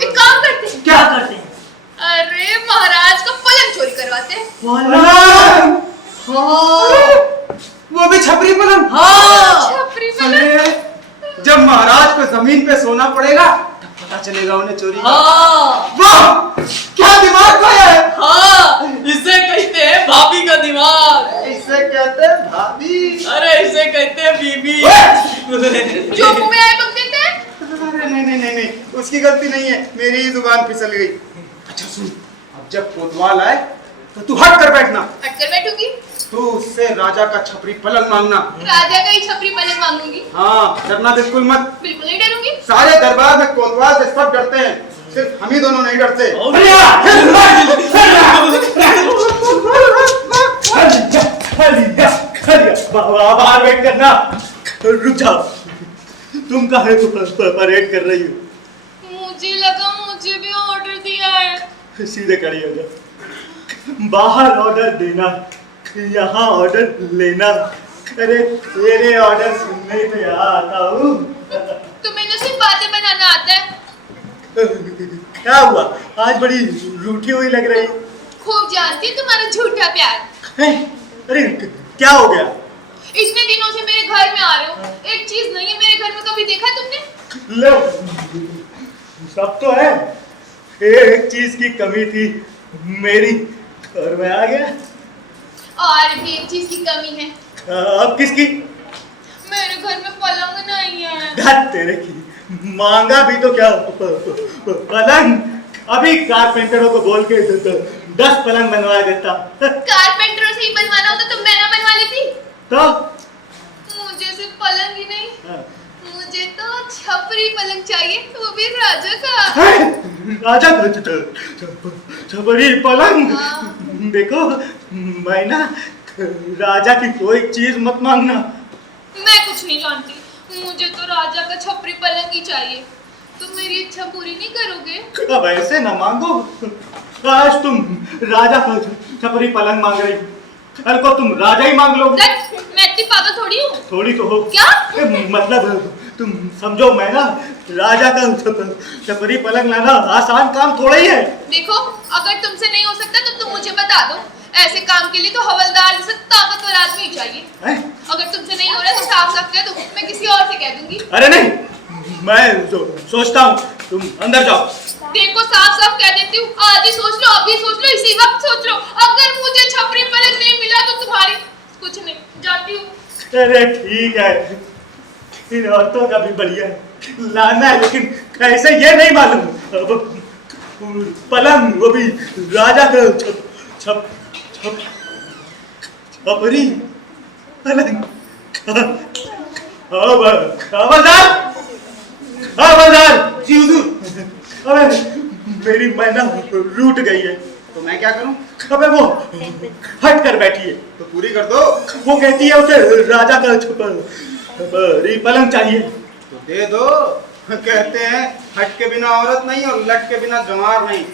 एक काम करते हैं। क्या करते हैं? अरे महाराज का पलंग चोरी करवाते हैं। हाँ, वो भी छपरी पलंग। हाँ, छपरी पलंग। अरे जब महाराज को जमीन पे सोना पड़ेगा तब पता चलेगा उन्हें चोरी। हाँ, वाह, क्या दिमाग का है। हाँ, इसे कहते हैं भाभी का दिमाग। इसे कहते हैं भाभी। अरे इसे कहते हैं बीबी। जो मुंह में आए बक देते हैं। अरे नहीं, उसकी गलती नहीं है, मेरी ही जुबान फिसल गई। अच्छा सुन, अब जब कोतवाल आए तो तू हट कर बैठना। हट कर बैठूंगी। तू उससे राजा का छपरी पलंग मांगना। राजा का ही छपरी पलंग मांगूंगी। हाँ, डरना बिल्कुल मत। बिल्कुल नहीं डरूंगी। सारे दरबार में कोतवाल से सब डरते हैं, सिर्फ हम ही दोनों नहीं डरते। बाहर वेट करना। रुक जाओ, तुम काहे परेड कर रही हो? मुझे लगा मुझे भी ऑर्डर दिया है। सीधे खड़ी हो जाओ। बाहर ऑर्डर देना, यहाँ ऑर्डर लेना। अरे तेरे ऑर्डर सुनने में आता हूँ। तुम्हें तो सिर्फ बातें बनाना आता है। क्या हुआ, आज बड़ी रूठी हुई लग रही? खूब जानती है तुम्हारा झूठा प्यार। अरे क्या हो गया? इतने दिनों से मेरे घर में आ रहे हो, एक चीज नहीं है मेरे घर में, कभी देखा तुमने? लो, सब तो है, एक चीज की कमी थी मेरी, और मैं आ गया। और भी एक चीज की कमी है। अब किसकी? मेरे घर में पलंग नहीं है। धत तेरे की, मांगा भी तो क्या पलंग? अभी कारपेंटरों को बोल के 10 पलंग बनवा देता। कारपेंटरों से ही बनवाना होता तो मैं ना बनवा लेती। तो मुझे सिर्फ पलंग ही नहीं, हाँ। मुझे तो छपरी पलंग चाहिए, वो भी राजा का। राजा छपरी पलंग। हाँ। देखो, मैं ना राजा की कोई चीज मत मांगना। मैं कुछ नहीं जानती, मुझे तो राजा का छपरी पलंग ही चाहिए। तुम मेरी इच्छा पूरी नहीं करोगे? अब ऐसे ना मांगो। आज तुम राजा का छपरी पलंग मांग रही, कल को तुम राजा ही मांग लो। मैं इतनी पागल थोड़ी हूँ। थोड़ी तो हो। क्या? मतलब तुम समझो, मैं ना राजा का छपरी पलंग लाना आसान काम थोड़ा ही है। देखो, अगर तुमसे नहीं हो सकता तो तुम मुझे बता दो। ऐसे काम के लिए तो हवलदार जैसा ताकतवर आदमी ही चाहिए। है? अगर तुमसे नहीं हो रहा तो साफ साफ कह दो, मैं किसी और से कह दूंगी। अरे नहीं, मैं सोचता हूँ, तुम अंदर जाओ। देखो, साफ साफ कह देती हूँ, आज ही सोच लो, अभी सोच लो, इसी वक्त सोच लो। अगर मुझे छपरी पलंग नहीं मिला तो तुम्हारी कुछ नहीं, जाती हूँ। अरे ठीक है, इन औरतों का भी बढ़िया है, लाना है, लेकिन कैसे ये नहीं मालूम। अब पलंग, वो भी राजा का छपरी पलंग। हवलदार जी हुजूर। अबे मेरी मैना रूठ गई है। तो मैं क्या करूं? अबे वो हट कर बैठी है। तो पूरी कर दो। वो कहती है उसे राजा का छपरी पलंग चाहिए। तो दे दो। कहते हैं हट के बिना औरत नहीं और लट के बिना गंवार नहीं।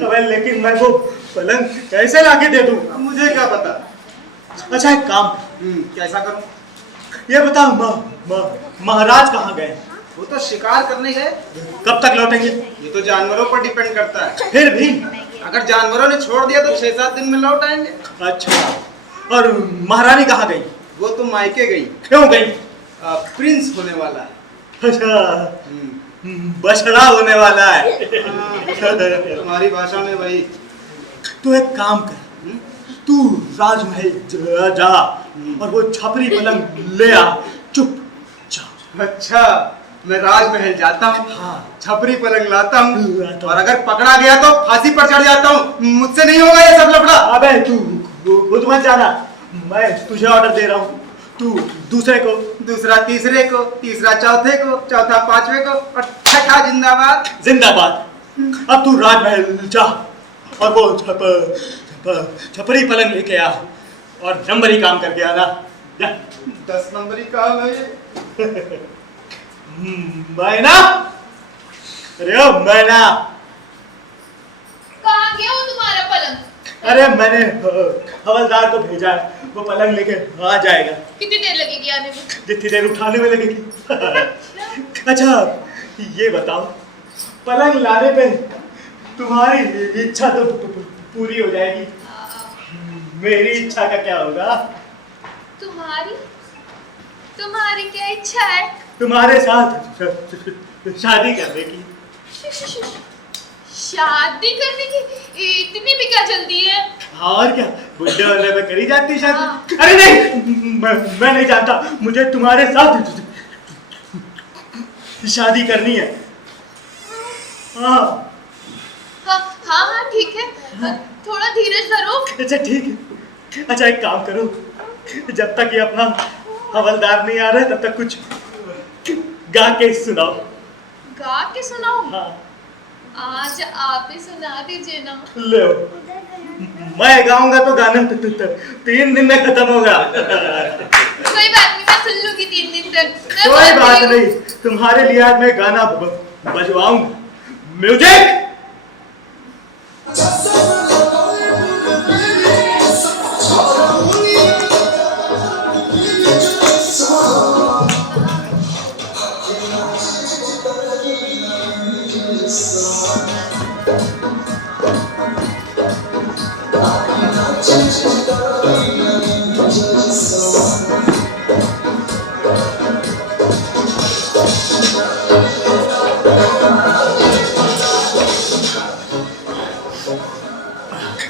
अबे लेकिन मैं वो पलंग कैसे लाके दे दूं? अब मुझे क्या पता। अच्छा एक काम, कैसा करूं? ये बता, महाराज कहाँ गए? वो तो शिकार करने गए। कब तक लौटेंगे? ये तो जानवरों पर डिपेंड करता है। फिर भी अगर जानवरों ने छोड़ दिया तो 6-7 दिन में लौट आएंगे। अच्छा, और महारानी कहाँ गई? वो तो मायके गई। क्यों गई? प्रिंस होने वाला है। अच्छा, बछड़ा होने वाला है। तुम्हारी भाषा में वही। तू एक काम कर, तू राजमहल जा और वो छपरी पलंग ले आ चुपचाप। अच्छा, मैं राजमहल जाता हूँ, हाँ। छपरी पलंग लाता हूँ, लाता हूँ। और अगर पकड़ा गया तो फांसी पर चढ़ जाता हूँ। मुझसे नहीं होगा ये सब लफड़ा। अबे तू खुद मत जाना, मैं तुझे ऑर्डर दे रहा हूँ। तू दूसरे को, दूसरा तीसरे को, तीसरा चौथे को, चौथा पांचवे को, और छठा जिंदाबाद। जिंदाबाद। अब तू राजमहल जा और वो छपरी पलंग लेके आ और नंबरी काम करके आना। जा। 10 नंबरी काम है ये। मैना, अरे ओ मैना, कहाँ गया वो तुम्हारा पलंग? अरे मैंने हवलदार को भेजा है, वो पलंग लेके आ जाएगा। कितनी देर लगेगी आने में? जितनी देर उठाने में लगेगी। अच्छा ये बताओ, पलंग लाने पे तुम्हारी इच्छा तो पूरी हो जाएगी, मेरी इच्छा का क्या होगा? तुम्हारी तुम्हारी क्या इच्छा है? तुम्हारे साथ शादी करने की। शादी करने की? इतनी भी क्या जल्दी है? और क्या, बुढ़े होने में करी जाती शादी। हाँ। अरे नहीं, मैं नहीं जानता, मुझे तुम्हारे साथ शादी करनी है। हाँ हाँ हाँ हाँ ठीक है, थोड़ा धीरज धरो। अच्छा ठीक है। अच्छा एक काम करो, जब तक ये अपना हवलदार नहीं आ रहा है तब तक कुछ गा के सुनाओ। गा के सुनाओ? हाँ। आज आप ही सुना दीजिए ना। लो, मैं गाऊंगा तो गाना 3 दिन में खत्म होगा। कोई बात नहीं, मैं सुन लूंगी 3 दिन तक। मैं कोई बहुत बात फ्री हूँ। नहीं, तुम्हारे लिए आज मैं गाना बजवाऊंगा। म्यूजिक।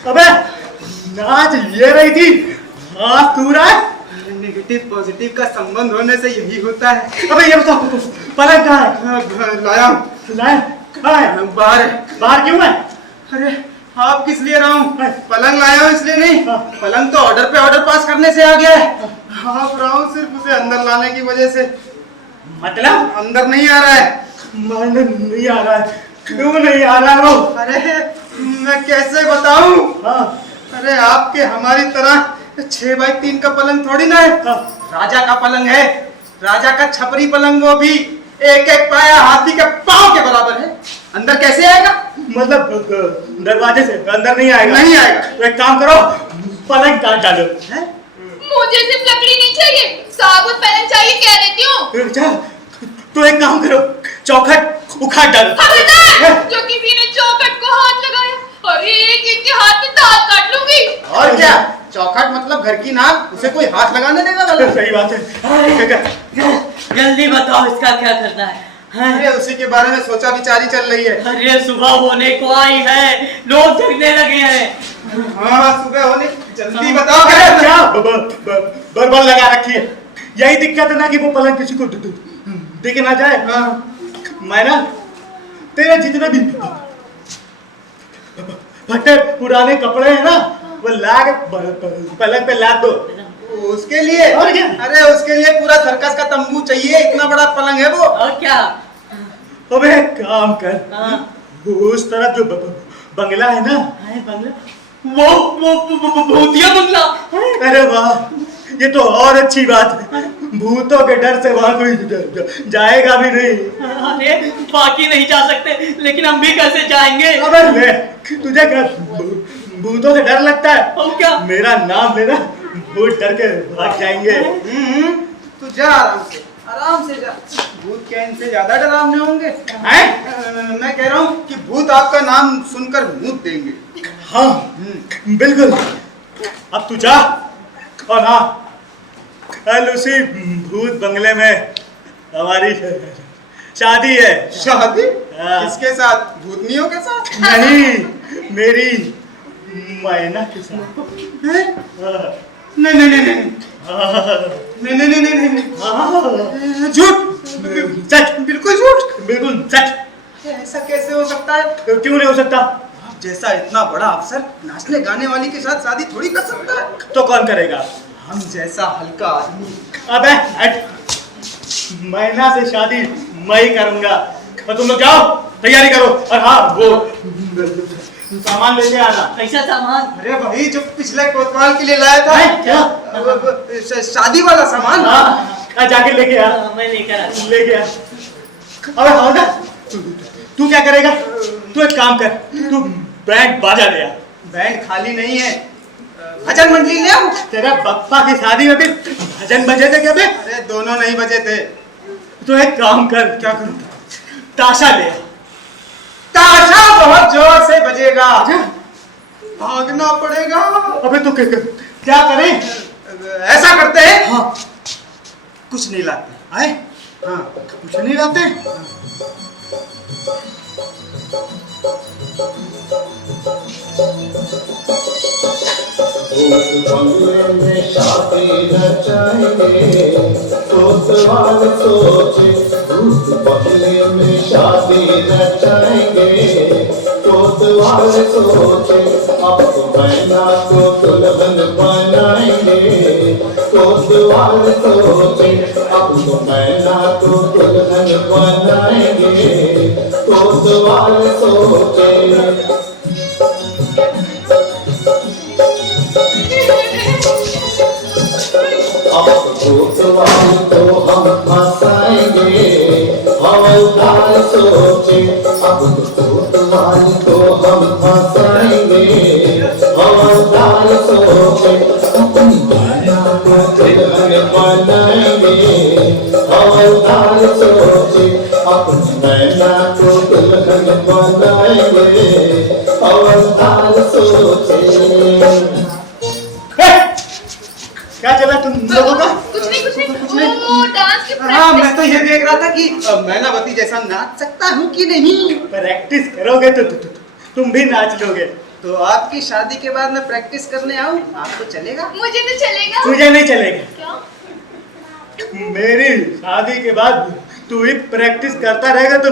अबे नाच ये रही थी, हाथ तू रहा है। नेगेटिव पॉजिटिव का संबंध होने से यही होता है। अबे ये बताओ, पलंग कहाँ है? लाया हूँ। लाया कहाँ है? बाहर है। बाहर क्यों है? अरे आप किस लिए रहा हूँ? हाँ। पलंग लाया हूँ इसलिए नहीं, हाँ। पलंग तो ऑर्डर पे ऑर्डर पास करने से आ गया है। आप रहा हूँ सिर्फ उसे अंदर लाने की वजह से। मतलब अंदर नहीं आ रहा है। मन नहीं आ रहा है। क्यों नहीं आ रहा है वो? अरे मैं कैसे बताऊं? हाँ। अरे आपके हमारी तरह 6x3 का पलंग थोड़ी ना है। हाँ। राजा का पलंग है, राजा का छपरी पलंग, वो भी एक एक पाया हाथी के पांव के बराबर है। अंदर कैसे आएगा? मतलब दरवाजे से अंदर नहीं आएगा? नहीं आएगा। तो एक काम करो, पलंग काट डालो। मुझे सिर्फ लकड़ी नहीं चाहिए, साबुत पलंग चाहिए, कह देती हूँ। अच्छा तो एक काम करो, चौखट उखाड़ डालो। खबरदार, जो किसी ने चौखट को हाथ लगाया, अरे एक के हाथ में दांत काट लूंगी। और क्या, चौखट मतलब घर की नाक, उसे कोई हाथ लगाने देगा? सही बात है। जल्दी बताओ इसका क्या करना है? अरे उसी के बारे में सोचा विचारी चल रही है। अरे सुबह होने को आई है, लोग जगने लगे हैं। हाँ सुबह होने, जल्दी बताओ क्या करना है? क्या बर्बल लगा रखी है? यही दिक्कत है ना कि वो पलंग किसी को दिख ना जाए। हाँ। मैं ना तेरे जितने भी फटे पुराने कपड़े हैं ना, वो ला के पलंग पे लाद दो। उसके लिए? और क्या? अरे उसके लिए पूरा सर्कस का तंबू चाहिए, इतना बड़ा पलंग है वो। और क्या? अबे काम कर, हाँ। उस तरफ जो बंगला है ना, बंगला, वो भूतिया बंगला। अरे वाह, ये तो और अच्छी बात है। भूतों के डर से वहां कोई जाएगा भी नहीं। अरे बाकी नहीं जा सकते, लेकिन हम भी कैसे जाएंगे? अबे ले, तुझे क्या भूतों से डर लगता है? और क्या? मेरा नाम लेना, भूत डर के भाग जाएंगे। तू जा आराम से जा। भूत क्या इनसे ज्यादा डरावने होंगे? मैं कह रहा हूँ कि भूत आपका नाम सुनकर मूत देंगे। हाँ बिल्कुल। अब तू जा, और हाँ, कल उसी भूत बंगले में हमारी शादी है। शादी? हाँ। किसके साथ? भूतनियों के साथ? नहीं, मेरी मैना के साथ। हैं? हाँ, नहीं नहीं नहीं नहीं हाँ, नहीं नहीं नहीं नहीं नहीं हाँ, झूठ सच, बिल्कुल झूठ। बिल्कुल सच। ऐसा कैसे हो सकता है? क्यों नहीं हो सकता? आप जैसा इतना बड़ा अफसर नाचने गाने वाली के साथ शादी थोड़ी कर सकता है। तो कौन करेगा? हम जैसा हल्का आदमी। अबे हट, मैना से शादी मैं ही करूंगा। और तुम लोग जाओ, तैयारी करो। और हाँ, वो सामान लेके आना। कैसा सामान? अरे भाई जो पिछले कोतवाल के लिए लाया था। है, क्या? शादी वाला सामान। हाँ, जाके लेके आ। मैं लेकर आता लेके आ। अबे हवलदार, तू क्या करेगा? तू एक काम कर, तू बैंड बाजा ले आ। बैंड खाली नहीं है, भजन मंडली ले आओ। तेरा बप्पा की शादी में भी भजन बजे थे क्या बे? अरे दोनों नहीं बजे थे। तू एक काम कर। क्या करूं? ताशा ले आ। ताशा बहुत जोर से बजेगा, भागना पड़ेगा। अबे तू क्या करें? ऐसा करते हैं। हाँ, कुछ नहीं लाते। आए? हाँ कुछ नहीं लाते? उस बंगले में शादी रचाएंगे, कोतवाल सोचे। उस बंगले में शादी रचाएंगे, कोतवाल सोचे। अब तो मैना को दुल्हन बनाएंगे, कोतवाल सोचे। अब तो मैना को दुल्हन बनाएंगे, कोतवाल सोचे। अब कोतवाल को हम फंसाएंगे, हवलदार सोचे। अब कोतवाल को हम फंसाएंगे, हवलदार सोचे। अपनी मैना को दुल्हन बनाएंगे, हवलदार सोचे। अपनी मैना को दुल्हन बनाएंगे, हवलदार सोचे। क्या चला तुम लोगों का? कुछ नहीं वो डांस की हाँ, मैं प्रैक्टिस। तो ये देख रहा था कि मैनावती जैसा नाच सकता हूँ कि नहीं। प्रैक्टिस करोगे तो तुम भी नाच लोगे। तो आपकी शादी के बाद मैं प्रैक्टिस करने आऊँ, आपको चलेगा? मुझे तो चलेगा। तुझे नहीं चलेगा। क्या? मेरी शादी के बाद तू ही प्रैक्टिस करता रहेगा तो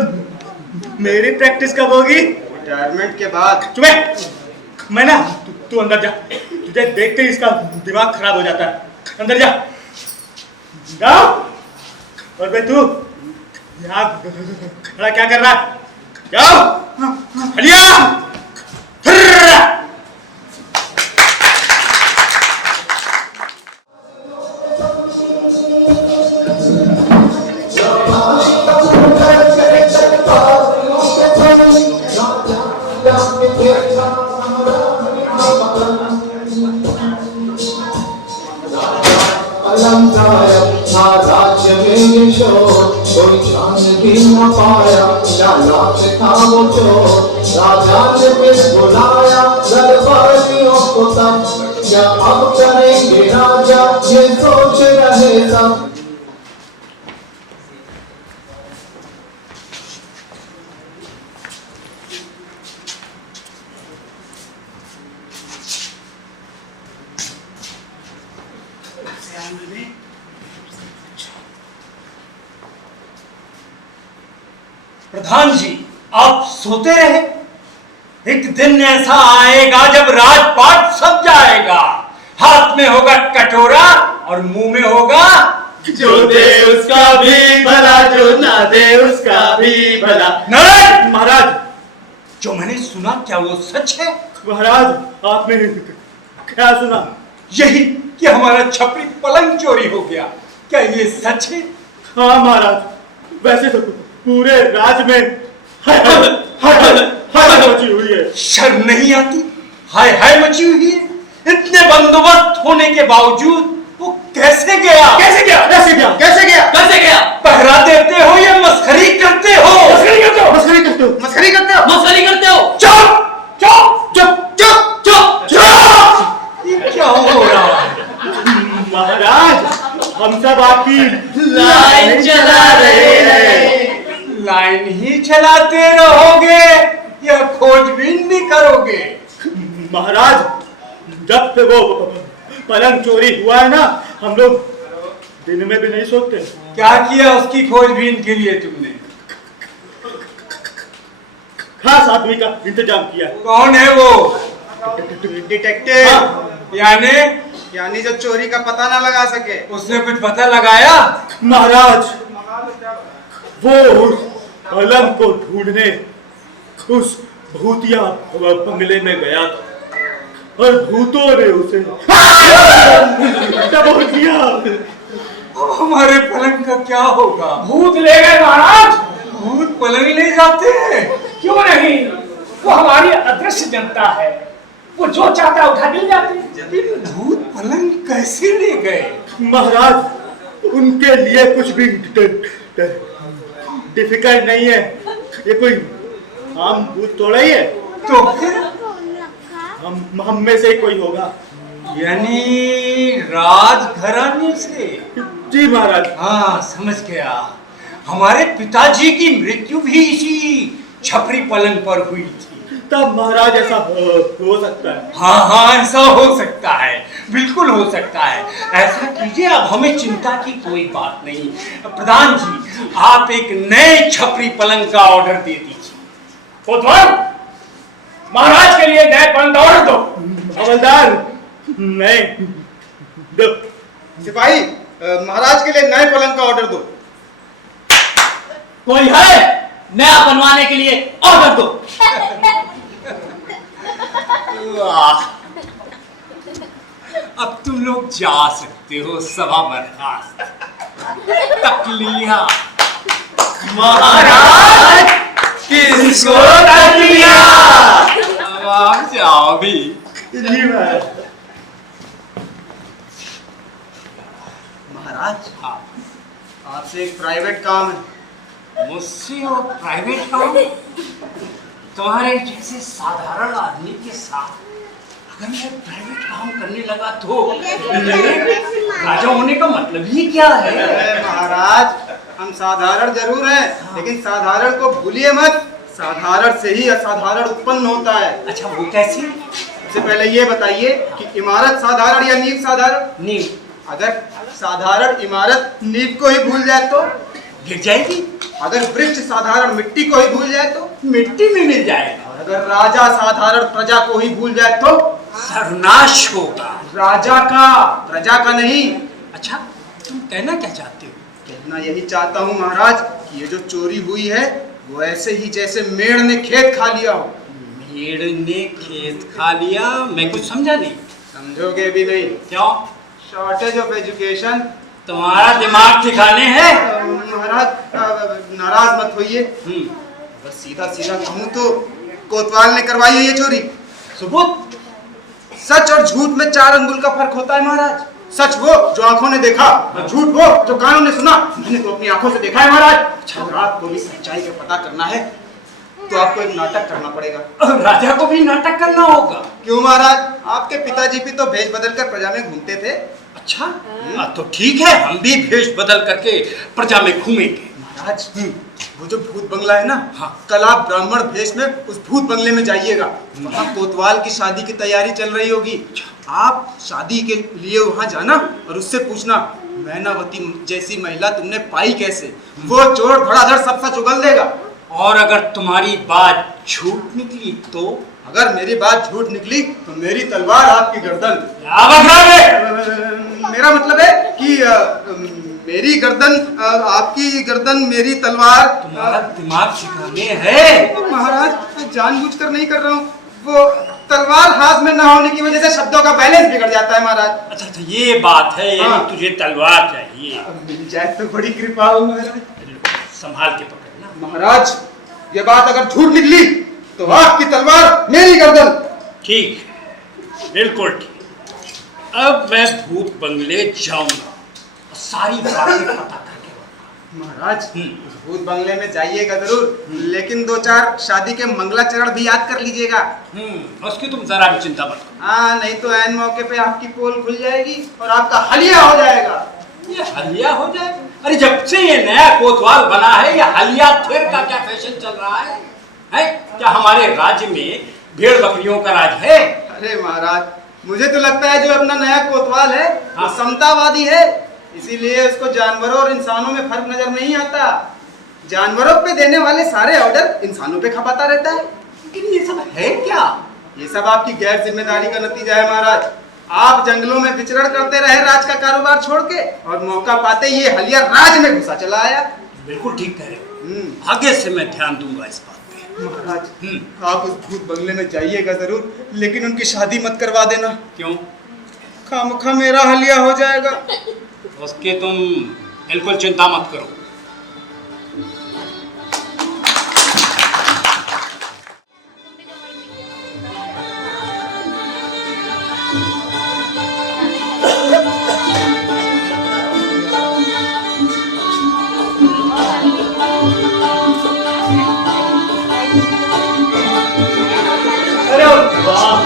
मेरी प्रैक्टिस कब होगी? रिटायरमेंट के बाद। चुप है। मैं ना, तू अंदर जा। तुझे देखते ही इसका दिमाग खराब हो जाता है। अंदर जा। जाओ। और भाई तू यहाँ खड़ा क्या कर रहा है? जाओ। हलिया। अलंकार था राज्य में ये शोर, कोई जान भी न पाया, क्या नाच था वो चोर। राजा ने फिर बुलाया दरबारियों को तब, क्या अब करेंगे राजा ये सोच रहे सब। प्रधान जी, आप सोते रहे। एक दिन ऐसा आएगा जब राजपाट सब जाएगा। हाथ में होगा कटोरा और मुंह में होगा जो दे उसका भी भला, जो ना दे उसका भी भला। नहीं महाराज, जो मैंने सुना क्या वो सच है? महाराज, आपने क्या सुना? यही कि हमारा छपरी पलंग चोरी हो गया। क्या ये सच है? हाँ महाराज, वैसे तो पूरे राज्य में हाय मची हुई है। शर्म नहीं आती? हाय हाय मची हुई है। इतने बंदोबस्त होने के बावजूद वो कैसे गया? कैसे गया? कैसे गया? कैसे गया? कैसे गया? पहरा देते हो या मस्खरी करते हो? मस्करी करते हो? मस्करी करते हो? मस्करी करते हो? मस्करी करते हो? चुप चुप चुप चुप चुप चुप। ये क्या हो रहा है? महाराज, हम सब आपकी लाइन चला रहे हैं। लाइन ही चलाते रहोगे या खोजबीन भी करोगे? महाराज, जब से वो पलंग चोरी हुआ है ना, हम लोग दिन में भी नहीं सोते। क्या किया उसकी खोजबीन के लिए तुमने? खास आदमी का इंतजाम किया। कौन है वो? डिटेक्टिव। यानी जो चोरी का पता ना लगा सके। उसने कुछ पता लगाया? महाराज, वो उस पलंग को ढूंढने उस भूतिया बंगले में गया था और भूतों ने उसे दबोच दिया। हमारे पलंग का क्या होगा? भूत ले गए महाराज। भूत पलंग ले जाते हैं? क्यों नहीं, वो हमारी अदृश्य जनता है, वो जो चाहता है उठा ले जाते हैं। भूत पलंग कैसे ले गए? महाराज, उनके लिए कुछ भी डिफिकल्ट नहीं है। ये कोई आम भूत थोड़ा ही है। तो फिर हम में से कोई होगा। यानी राजघराने से? जी महाराज। हाँ, समझ गया। हमारे पिताजी की मृत्यु भी इसी छपरी पलंग पर हुई थी। तब महाराज ऐसा हो सकता है। हाँ, ऐसा हो सकता है, बिल्कुल हो सकता है। ऐसा कीजिए, अब हमें चिंता की कोई बात नहीं। प्रधान जी, आप एक नए छपरी पलंग का ऑर्डर दे दीजिए। कोतवाल, महाराज के लिए नए पलंग का ऑर्डर दो। हवलदार, नहीं दो। सिपाही, महाराज के लिए नए पलंग का ऑर्डर दो। कोई है नया बनवाने के लिए ऑर्डर दो। वाह, अब तुम लोग जा सकते हो, सभा बर्खास्त। तक लिया महाराज, किसको तक लिया? अब आप जाओ भी। जी महाराज। महाराज, आपसे एक प्राइवेट काम है। मुझसे वो प्राइवेट काम? तुम्हारे जैसे साधारण आदमी के साथ अगर मैं प्राइवेट काम करने लगा तो मेरे राजा होने का मतलब ही क्या है? महाराज, हम साधारण जरूर हैं, लेकिन साधारण को भूलिए मत। साधारण से ही असाधारण उत्पन्न होता है। अच्छा, वो कैसे? सबसे पहले ये बताइए कि इमारत साधारण या नींव साधारण? नींव। अगर साधारण इमारत नींव को ही भूल जाए तो गिर जाएगी। अगर वृक्ष साधारण मिट्टी को ही भूल जाए तो मिट्टी में मिल जाएगा। और अगर राजा साधारण प्रजा को ही भूल जाए तो सर्वनाश होगा। राजा का, प्रजा का नहीं। अच्छा, तुम कहना क्या चाहते हो? कहना यही चाहता हूँ महाराज कि ये जो चोरी हुई है वो ऐसे ही जैसे मेढ़ ने खेत खा लिया हो। मेढ़ ने खेत खा लिया? मैं कुछ समझा नहीं। समझोगे भी नहीं। क्यों? Shortage of education. तुम्हारा दिमाग ठिकाने है? महाराज, नाराज मत होइए। बस सीधा सीधा कहूँ तो कोतवाल ने करवाई है ये चोरी। सबूत? सच और झूठ में 4 अंगुल का फर्क होता है महाराज। सच वो जो आंखों ने देखा, और झूठ वो जो कानों ने सुना। मैंने तो अपनी आंखों से देखा है महाराज। अगर आपको भी सच्चाई का पता करना है तो आपको एक नाटक करना पड़ेगा। राजा को भी नाटक करना होगा? क्यों महाराज, आपके पिताजी भी तो भेष बदल कर प्रजा में घूमते थे। अच्छा, तो ठीक है, हम भी भेष बदल करके प्रजा में घूमेंगे। महाराज, वो जो भूत बंगला है ना, हाँ। कल आप ब्राह्मण भेष में उस भूत बंगले में जाइएगा। वहाँ कोतवाल की शादी की तैयारी चल रही होगी। आप शादी के लिए वहाँ जाना और उससे पूछना, मैनावती जैसी महिला तुमने पाई कैसे? वो चोर धड़ाधड़ सब सच उगल देगा। और अगर तुम्हारी बात झूठ निकली तो? अगर मेरी बात झूठ निकली तो मेरी तलवार आपकी गर्दन। क्या बता रहे? मेरा मतलब है कि मेरी गर्दन आपकी गर्दन, मेरी तलवार। तुम्हारा दिमाग ठिकाने है? महाराज, जानबूझकर नहीं कर रहा हूँ। वो तलवार हाथ में न होने की वजह से शब्दों का बैलेंस बिगड़ जाता है महाराज। अच्छा, तो ये बात है, यानी हाँ। तुझे तलवार चाहिए। मिल जाए तो बड़ी कृपा हो महाराज। संभाल के पकड़ना। महाराज, ये बात अगर झूठ निकली तो आपकी तलवार, मेरी गर्दन। ठीक, बिल्कुल ठीक। अब मैं भूत बंगले जाऊंगा, सारी बातें पता करके। महाराज, उस भूत बंगले में जाइएगा जरूर, लेकिन 2-4 शादी के मंगलाचरण भी याद कर लीजिएगा। उसकी तुम जरा भी चिंता मत करो। हाँ, नहीं तो ऐन मौके पे आपकी पोल खुल जाएगी और आपका हलिया हो जाएगा। ये हलिया हो जाए? अरे जब से ये नया कोतवाल बना है, ये हलिया थेर का क्या फैशन चल रहा है? क्या हमारे राज्य में भेड़ बकरियों का राज है? अरे महाराज मुझे तो लगता है जो अपना नया कोतवाल है वो समतावादी है, इसीलिए उसको जानवरों और इंसानों में फर्क नजर नहीं आता। जानवरों पे देने वाले सारे ऑर्डर इंसानों पे खपाता रहता है। लेकिन ये सब है क्या? ये सब आपकी गैर जिम्मेदारी का नतीजा है महाराज। आप जंगलों में विचरण करते रहे राज का कारोबार छोड़ के, और मौका पाते ये हलिया राज में घुसा चला आया। बिल्कुल ठीक कह रहे हो। आगे से मैं ध्यान दूंगा इस बात पे। महाराज आप उस भूत बंगले में जाइएगा जरूर, लेकिन उनकी शादी मत करवा देना। क्यों? खामखा मेरा हलिया हो जाएगा। उसकी तुम बिल्कुल चिंता मत करो। अरे वाह,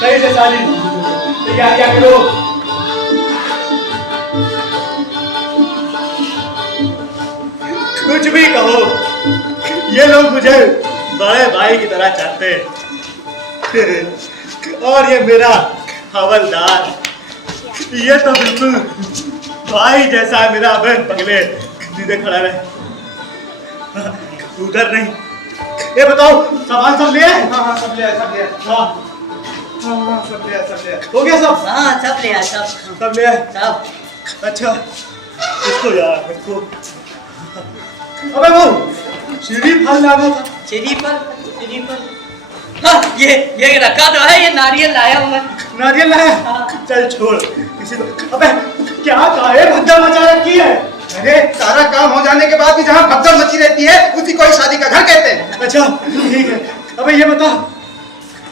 सही से साली तैयारियां करो। कुछ भी कहो, ये लोग मुझे बड़े भाई की तरह चाहते हैं, और ये मेरा हवलदार, ये तो बिल्कुल भाई जैसा है मेरा। बहन पगले सीधे खड़ा रहे, उधर नहीं। ये बताओ सामान सब ले आए? हाँ सब ले आए, सब ले आए। हाँ सब ले आए, सब ले आए। हो गया सब? हाँ सब ले आए, सब ले आए। सब। अच्छा इसको यार इसको, अबे वो सीढ़ी फल लाना था। सीढ़ी पर हाँ, ये रखा तो है, ये नारियल लाया हूँ मैं। नारियल लाया? चल छोड़ किसी को। अबे क्या काहे भगदड़ मचा रखी है? अरे सारा काम हो जाने के बाद भी जहाँ भगदड़ मची रहती है उसी को ही शादी का घर कहते हैं। अच्छा ठीक है। अबे ये बता,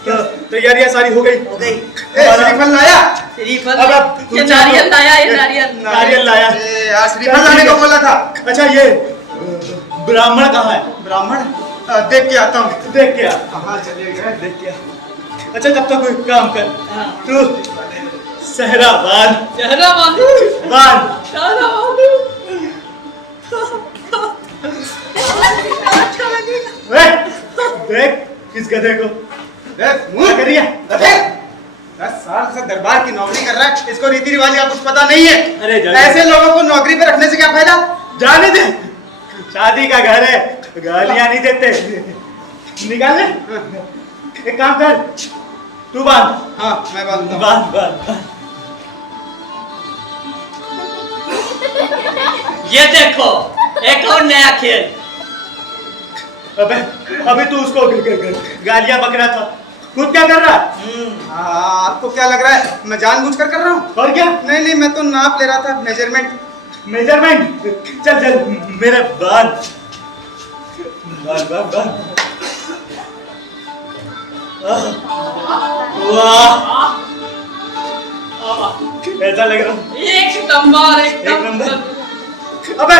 क्या तैयारियां सारी हो गई? हो गई। श्रीफल लाया? श्रीफल, अब ये नारियल लाया, ये नारियल लाया। यार श्रीफल लाने को बोला था। अच्छा ये ब्राह्मण कहाँ है? ब्राह्मण देख के आता हूँ। देख के आ। हाँ चलिए गए। देख के आ। अच्छा तब तक कोई काम कर, तू सहरा बांध। सहरा बांधू, बांध। सहरा बांधू। देख किस गधे को, मुंह करिए। 10 साल से दरबार की नौकरी कर रहा है, इसको रीति रिवाज का कुछ पता नहीं है। अरे ऐसे लोगों को नौकरी पे रखने से क्या फायदा? जाने दे, शादी का घर है, गालियां नहीं देते। निकाल ले। एक काम कर, तू बांध। हाँ मैं बांधता हूँ। बांध बांध। ये देखो एक और नया खेल। अबे अभी तू उसको गालियां बक रहा था, खुद क्या कर रहा है? आपको क्या लग रहा है मैं जानबूझकर कर रहा हूँ? और क्या? नहीं मैं तो नाप ले रहा था, मेजरमेंट। चल चल मेरा बांध बांध बांध बांध। वाह कैसा लग रहा? एक नंबर, एक नंबर। नंबर। अबे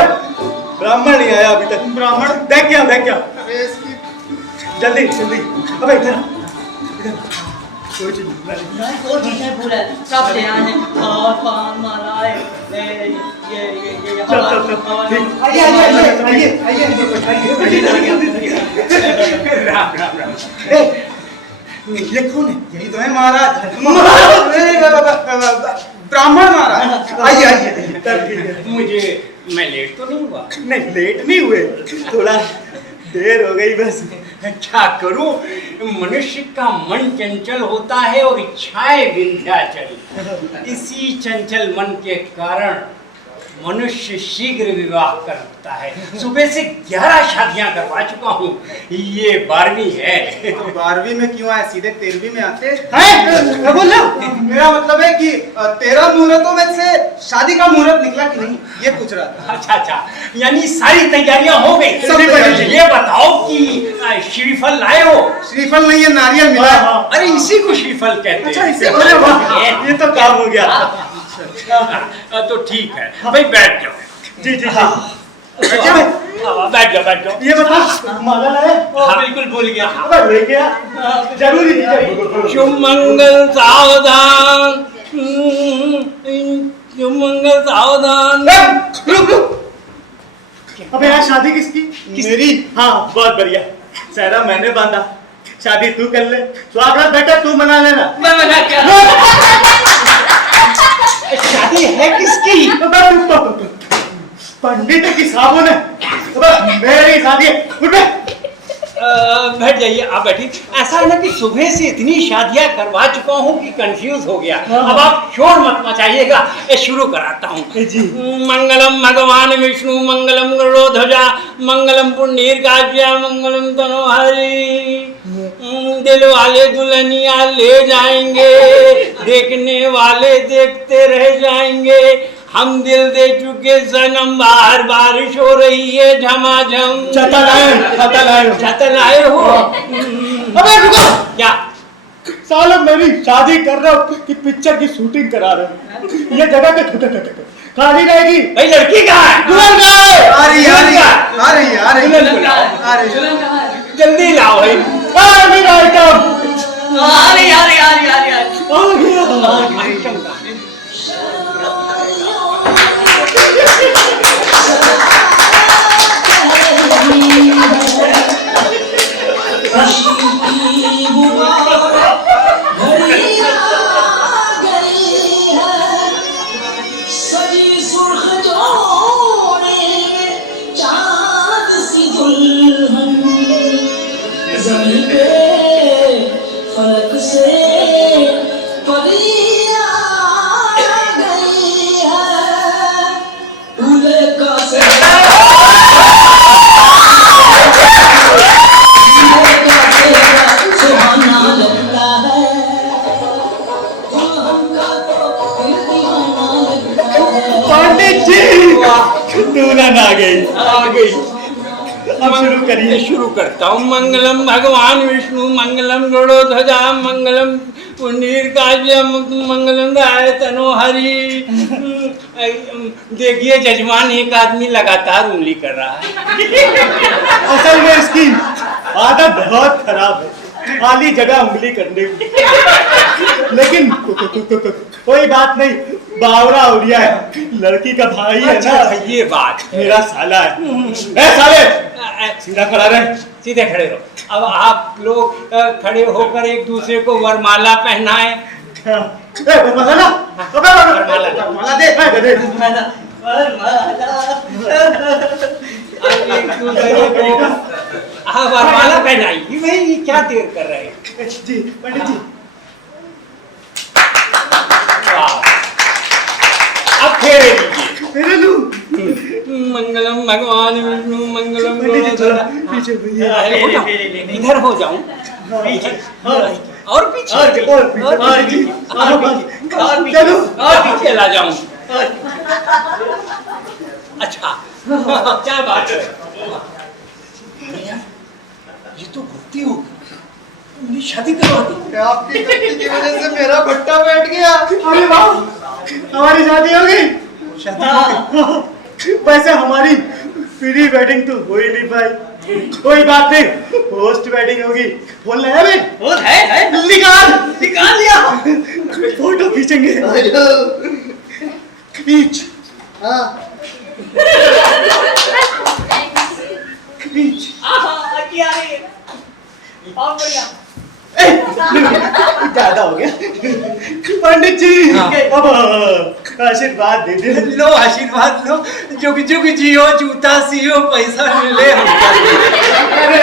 ब्राह्मण नहीं आया अभी तक। ब्राह्मण देख क्या अरे इसकी जल्दी जल्दी। अबे इधर कोई चीज नहीं, कोई चीज नहीं भूला, सब ले आए हैं। और पान माला है, ये ये कौन है? यही तो है महाराज। ब्राह्मण महाराज। आइए। मुझे, मैं लेट तो नहीं हुआ? नहीं लेट नहीं हुए, थोड़ा देर हो गई बस। क्या करूं, मनुष्य का मन चंचल होता है और इच्छाएं विंध्याचल। इसी चंचल मन के कारण मनुष्य शीघ्र विवाह करता है। सुबह से 11 शादियां करवा चुका हूँ, ये 12वीं है। तो 12वीं में क्यों आए, सीधे 13वीं में आते हैं? क्या बोल रहा? मेरा मतलब है कि 13 मुहूर्तों में से शादी का मुहूर्त निकला कि नहीं, ये पूछ रहा था। अच्छा, यानी सारी तैयारियां हो गई। सब तैयारी। ये बताओ कि श्रीफल लाए हो? श्रीफल नहीं है, नारियल मिला। अरे इसी को श्रीफल कहते अच्छा, हैं। इसी को। अरे वाह, ये तो काम हो गया। तो ठीक है भाई, बैठ जाओ। जी जी जी। बैठ जाओ। ये बता माला लाया? बिल्कुल भूल गया। अबे ले गया, जरूरी नहीं। शुभ मंगल सावधान, शुभ मंगल सावधान। रुक रुक। अबे यार शादी किसकी? मेरी। हाँ बहुत बढ़िया। सहरा मैंने बांधा, शादी तू कर ले, स्वागत बेटा तू मना लेना। मैं मना क्या? शादी है किसकी? पंडित की साबुन है, मेरी शादी है। बैठ जाइए, आप बैठिए। ऐसा है ना कि सुबह से इतनी शादियां करवा चुका हूँ कि कंफ्यूज हो गया। अब आप शोर मत मचाइएगा, शुरू कराता हूँ। मंगलम भगवान विष्णु, मंगलम गरुड़ध्वजा, मंगलम पुंडरीकाक्ष, मंगलम तनोहरि। दिल वाले दुल्हनिया ले जाएंगे, देखने वाले देखते रह जाएंगे। हम दिल दे चुके सनम, बाहर बारिश हो रही है झमाझम। चतलाए हो। अबे रुको, क्या साला मेरी शादी कर रहा हूँ कि पिक्चर की शूटिंग करा रहे हो? ये जगह खाली रहेगी। भाई लड़की कहाँ है? दुल्हन कहाँ है? आ रही जल्दी लाओ भाई। मेरा आइटम आ रही आ रही आ रही आ रही आ रही। आ गया। आइटम का दुल्हन आ गई। अब शुरू करिए। शुरू करता हूँ। मंगलम भगवान विष्णु, मंगलम गरुड़ध्वजा, मंगलम पुंडरीकाक्ष, मंगलम राय तनोहरि। देखिए जजमान, एक आदमी लगातार उंगली कर रहा है। असल में इसकी आदत बहुत खराब है, खाली जगह उंगली करने की। लेकिन कोई बात नहीं, बावरा उड़िया है, लड़की का भाई है ना। ये बात मेरा साला है। ए साले, सीधा खड़ा रहे। सीधे खड़े रहो। अब आप लोग खड़े होकर एक दूसरे को वरमाला पहनाएं। वरमाला? वरमाला दे। एक दूसरे को वरमाला पहनाइए। भाई क्या देर कर रहे हैं? जी पंडित जी। अब फेरे लीजिए। फेरे लूं? मंगलम भगवान विष्णु, मंगलम पीछे इधर हो जाऊं। और पीछे चलो और पीछे ला जाऊं। अच्छा क्या बात है? ये तो भक्ति हो गई, शादी करवा दी। आपकी गलती की वजह से मेरा भट्टा बैठ गया। अरे वाह, हमारी शादी हो गई। वैसे हमारी प्री वेडिंग तो हो ही नहीं पाई। कोई बात नहीं, पोस्ट वेडिंग होगी। बोल रहे हैं बोल है निकाल लिया। फोटो खींचेंगे। खींच। हाँ। खींच। क्या रही है? बहुत बढ़िया। ज्यादा हो गया। पंडित जी, अब आशीर्वाद दे दे। लो आशीर्वाद लो। जुग जुग जियो, जूता सियो, पैसा मिले हमको। अरे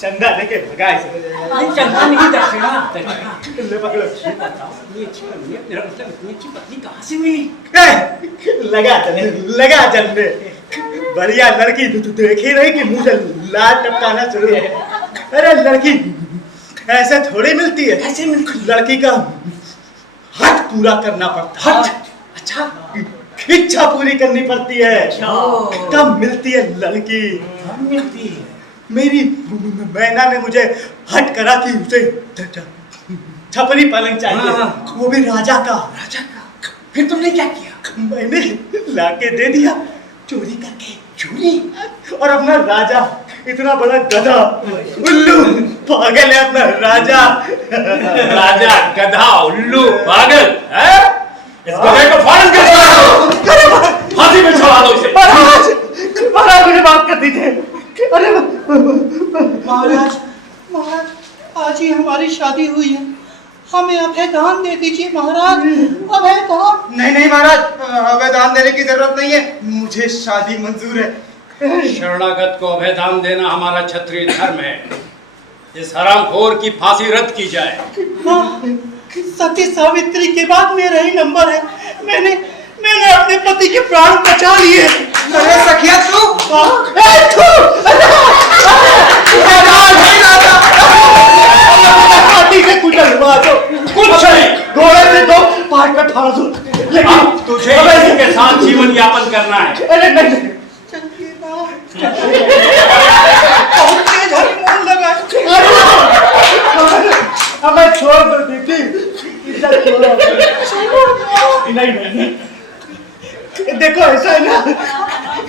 चंदा लेके भगा इसे। चंदा नहीं, दक्षिणा। ले पकड़ो। ये अच्छी पत्नी है, मेरा मतलब इतनी अच्छी पत्नी कहाँ से मिली? लगा चलने। बढ़िया लड़की देख ही रही कि मुझे लाल टपकाना शुरू है। अरे लड़की ऐसे थोड़ी मिलती है। ऐसे मिलती? लड़की का हक पूरा करना पड़ता है। अच्छा, इच्छा पूरी करनी पड़ती है, तब मिलती है लड़की। हम मिलती है। मेरी मैना ने मुझे हट करा कि उसे छपरी पलंग चाहिए, वो भी राजा का। राजा का? फिर तुमने क्या किया? मैंने लाके दे दिया, चोरी करके। चोरी? और अपना राजा, इतना बड़ा गधा, उल्लू पागल है अपना राजा। राजा गधा उल्लू पागल है? इस गधे को फौरन गिरफ्तार करो, फांसी पे चढ़ा दो इसे। महाराज मुझे माफ कर दीजिए। अरे शादी हुई है, हमें अभयदान दे दीजिए महाराज, अभयदान। नहीं नहीं महाराज, अभयदान देने की जरूरत नहीं है, मुझे शादी मंजूर है। शरणागत को अभयदान देना हमारा क्षत्रिय धर्म है। इस हरामखोर की फांसी रद्द की जाए। हाँ, सती सावित्री के बाद मेरा ही नंबर है। मैंने अपने पति के प्राण बचा लिए। अरे सखिया तू कुछ नहीं, घोड़े से दो पार का फाड़ दो, लेकिन तुझे इसी के साथ जीवन यापन करना है। अरे नहीं, बहुत तेज हरमोन लगा। अब मैं छोड़ दो दीदी, नहीं, देखो ऐसा है ना,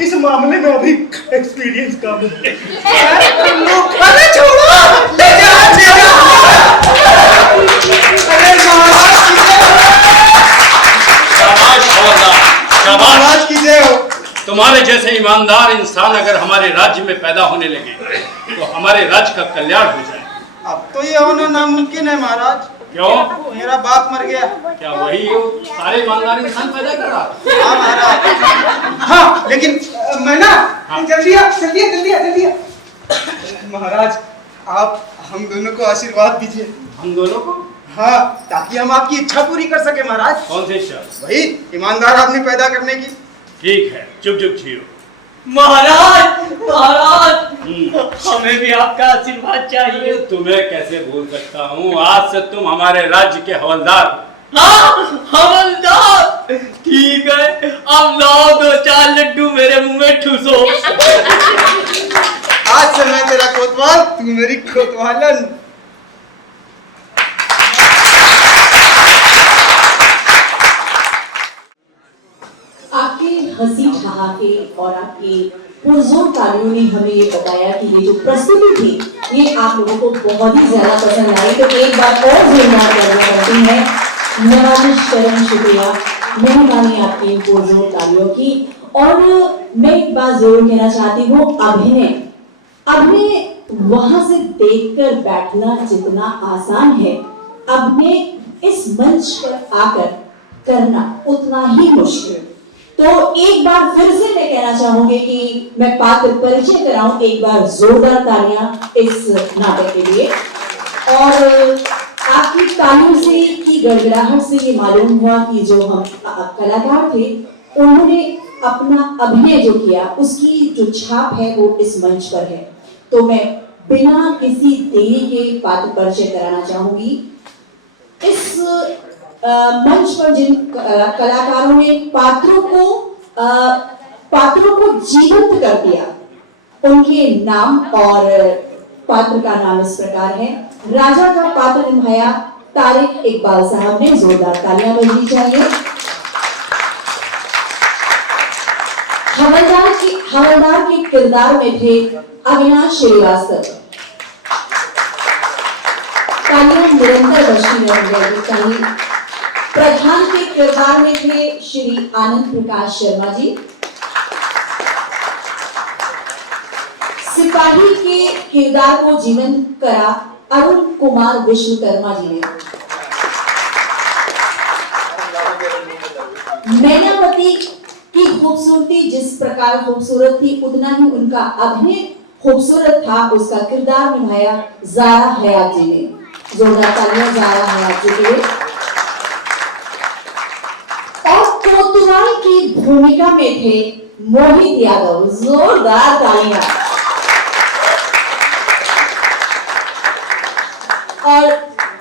इस मामले में अभी एक्सपीरियंस कम है। अरे छोड़ो, ले जा। अरे शाबाश कीजिए हो। तुम्हारे जैसे ईमानदार इंसान अगर हमारे राज्य में पैदा होने लगे तो हमारे राज्य का कल्याण हो जाए। अब तो ये होना नामुमकिन है महाराज। क्यों? मेरा बाप मर गया। क्या वही हो सारे ईमानदार इंसान पैदा कर रहा? हाँ महाराज। हाँ लेकिन मैं ना, जल्दी आ महाराज, आप हम दोनों को आशीर्वाद दीजिए। हम दोनों को? हाँ, ताकि हम आपकी इच्छा पूरी कर सके महाराज। कौन सी इच्छा? वही ईमानदार आदमी पैदा करने की। ठीक है, चुप जियो। महाराज हमें भी आपका आशीर्वाद चाहिए। तुम्हें कैसे भूल सकता हूँ, आज से तुम हमारे राज्य के हवलदार। हाँ, हवलदार, ठीक है, अब लाओ 2-4 लड्डू मेरे मुंह में ठूसो। आज से मैं तेरा कोतवाल, तू मेरी कोतवालन। आपके हंसी ठहाके और आपके पुरजोर तालियों ने हमें ये बताया कि ये जो प्रस्तुति थी ये आप लोगों को बहुत ही ज्यादा पसंद आई। तो एक बार और जोरदार तालियां करते हैं। नवाजिश करम शुक्रिया, मेहरबानी आपकी इन पुरजोर तालियों की। और मैं एक बात जरूर कहना चाहती हूँ, अभिनय वहां से देखकर बैठना जितना आसान है, अभिनय इस मंच पर आकर करना उतना ही मुश्किल। तो एक बार फिर से मैं कहना चाहूंगी कि मैं पात्र परिचय कराऊं, एक बार जोरदार तालियां इस नाटक के लिए। और आपकी तालियों से की गड़गड़ाहट से ये मालूम हुआ कि जो हम कलाकार थे उन्होंने अपना अभिनय जो किया उसकी जो छाप है वो इस मंच पर है। तो मैं बिना किसी देरी के पात्र परिचय कराना चाहूंगी। इस मंच पर जिन कलाकारों ने पात्रों को जीवंत कर दिया, उनके नाम और पात्र का नाम इस प्रकार है। राजा का पात्र निभाया तारिक इकबाल साहब ने, जोरदार तालियां बजनी चाहिए। हवलदार के किरदार में थे अविनाश श्रीवास्तव। तालियां निरंतर बजती रहेंगी। प्रधान के किरदार में थे श्री आनंद प्रकाश शर्मा जी। सिपाही के किरदार को जीवंत करा अरुण कुमार विश्वकर्मा जी ने। मैनावती की खूबसूरती जिस प्रकार खूबसूरत थी उतना ही उनका अभिनय खूबसूरत था, उसका किरदार निभाया ज़ारा हयात जी ने। जोरदार तालियां ज़ारा हयात जी के लिए। और कोतवाल की भूमिका में थे मोहित यादव। जोरदार तालियां। और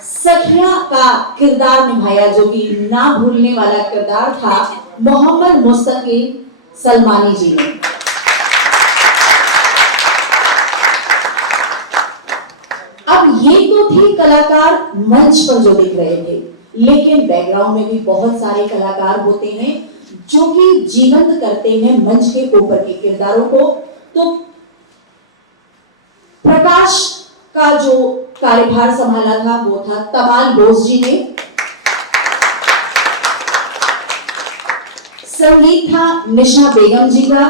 सखिया का किरदार निभाया जो कि ना भूलने वाला किरदार था, मोहम्मद मुस्तकीम सलमानी जी ने। अब ये तो थे कलाकार मंच पर जो दिख रहे थे, लेकिन बैकग्राउंड में भी बहुत सारे कलाकार होते हैं जो कि जीवंत करते हैं मंच के ऊपर के किरदारों को। तो प्रकाश का जो कार्यभार संभाला था वो था तमाल बोस जी ने। संगीत था निशा बेगम जी का।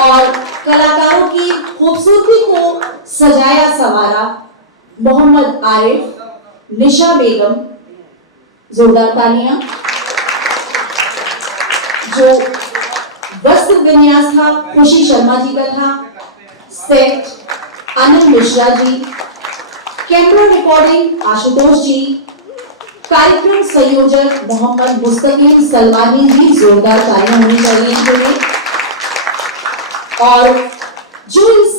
और कलाकारों की खूबसूरती को सजाया संवारा मोहम्मद आरिफ, निशा बेगम, जोरदार तालियां। जो वस्त्र विन्यास था खुशी शर्मा जी का था। Set Anil Mishra ji, camera recording Ashutosh जी, कार्यक्रम संयोजक मोहम्मद मुस्तकीम सलमानी जी, जोरदार तालियां होनी चाहिए इनके लिए। और जो इस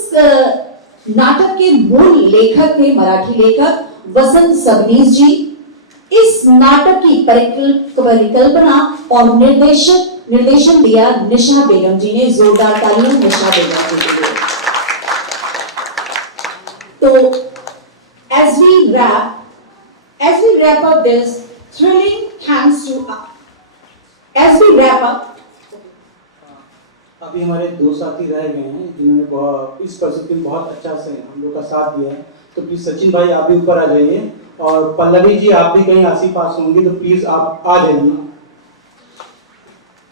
नाटक के मूल लेखक थे, मराठी लेखक वसंत सबनीस जी, इस नाटक की परिकल्पना और निर्देशन दिया निशा बेगम जी ने, जोरदार तालियां निशा बेगम जी के लिए। तो as we wrap up this thrilling thanks to as we wrap up अभी हमारे 2 साथी रह गए हैं जिन्होंने इस प्रस्तुति में बहुत अच्छा से हम लोग का साथ दिया है। तो प्लीज सचिन भाई आप भी ऊपर आ जाइए, और पल्लवी जी आप भी कहीं आसी पास होंगे तो प्लीज आप आ जाइए।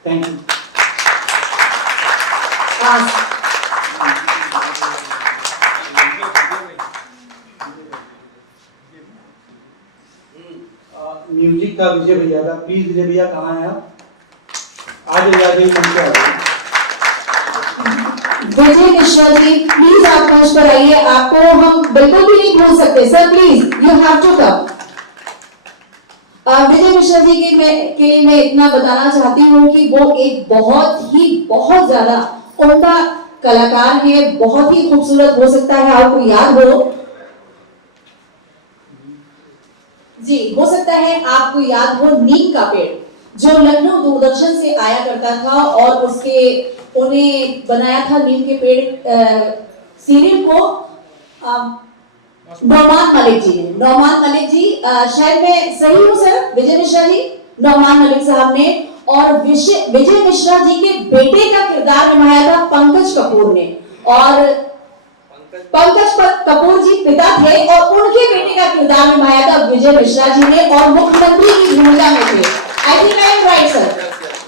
Thank you. म्यूजिक का विजय भैया का, प्लीज विजय भैया कहाँ हैं आप? आ जाइए मंच आ जाइए। विजय मिश्रा जी प्लीज आप मंच पर आइए, आपको हम बिल्कुल भी नहीं भूल सकते sir, please you have to come. Vijay Mishra ji के लिए मैं इतना बताना चाहती हूँ कि वो एक बहुत ज्यादा उम्दा कलाकार है, बहुत ही खूबसूरत। हो सकता है आपको याद हो जी, हो सकता है आपको याद हो नीम का पेड़, जो लखनऊ दूरदर्शन से आया करता था और उन्हें बनाया था नीम के पेड़ सीरियल को नौमान मलिक जी ने। नौमान मलिक जी, शायद मैं सही हूँ सर, विजय मिश्रा जी, नौमान मलिक साहब ने, और विजय मिश्रा जी के बेटे का किरदार निभाया था पंकज कपूर ने। और पंकज कपूर जी पिता थे और उनके बेटे का किरदार निभाया था विजय मिश्रा जी ने, और मुख्यमंत्री की भूमिका में थे। I think I am right sir,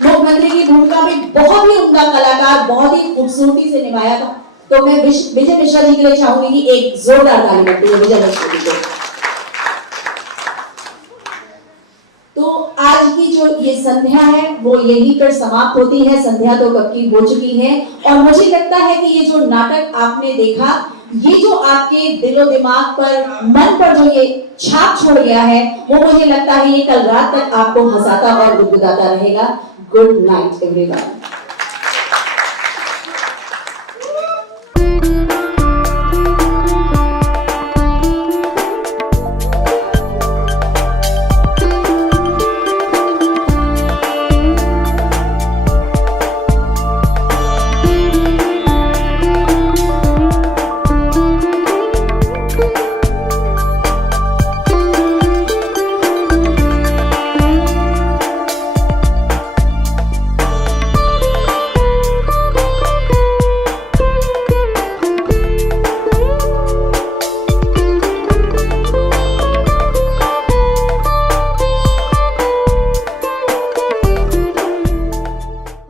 मुख्यमंत्री की भूमिका में बहुत ही उम्दा कलाकार, बहुत ही खूबसूरती से निभाया था। तो मैं विजय मिश्रा जी के लिए चाहूंगी कि एक जोरदार ताली बजती है विजय मिश्रा जी को। तो आज की जो ये संध्या है वो यहीं पर समाप्त होती है। संध्या तो कब की हो चुकी है, और मुझे लगता है कि ये जो नाटक आपने देखा, ये जो आपके दिलो दिमाग पर, मन पर जो ये छाप छोड़ गया है, वो मुझे लगता है ये कल रात तक आपको हंसाता और गुदगुदाता रहेगा। Good night everyone.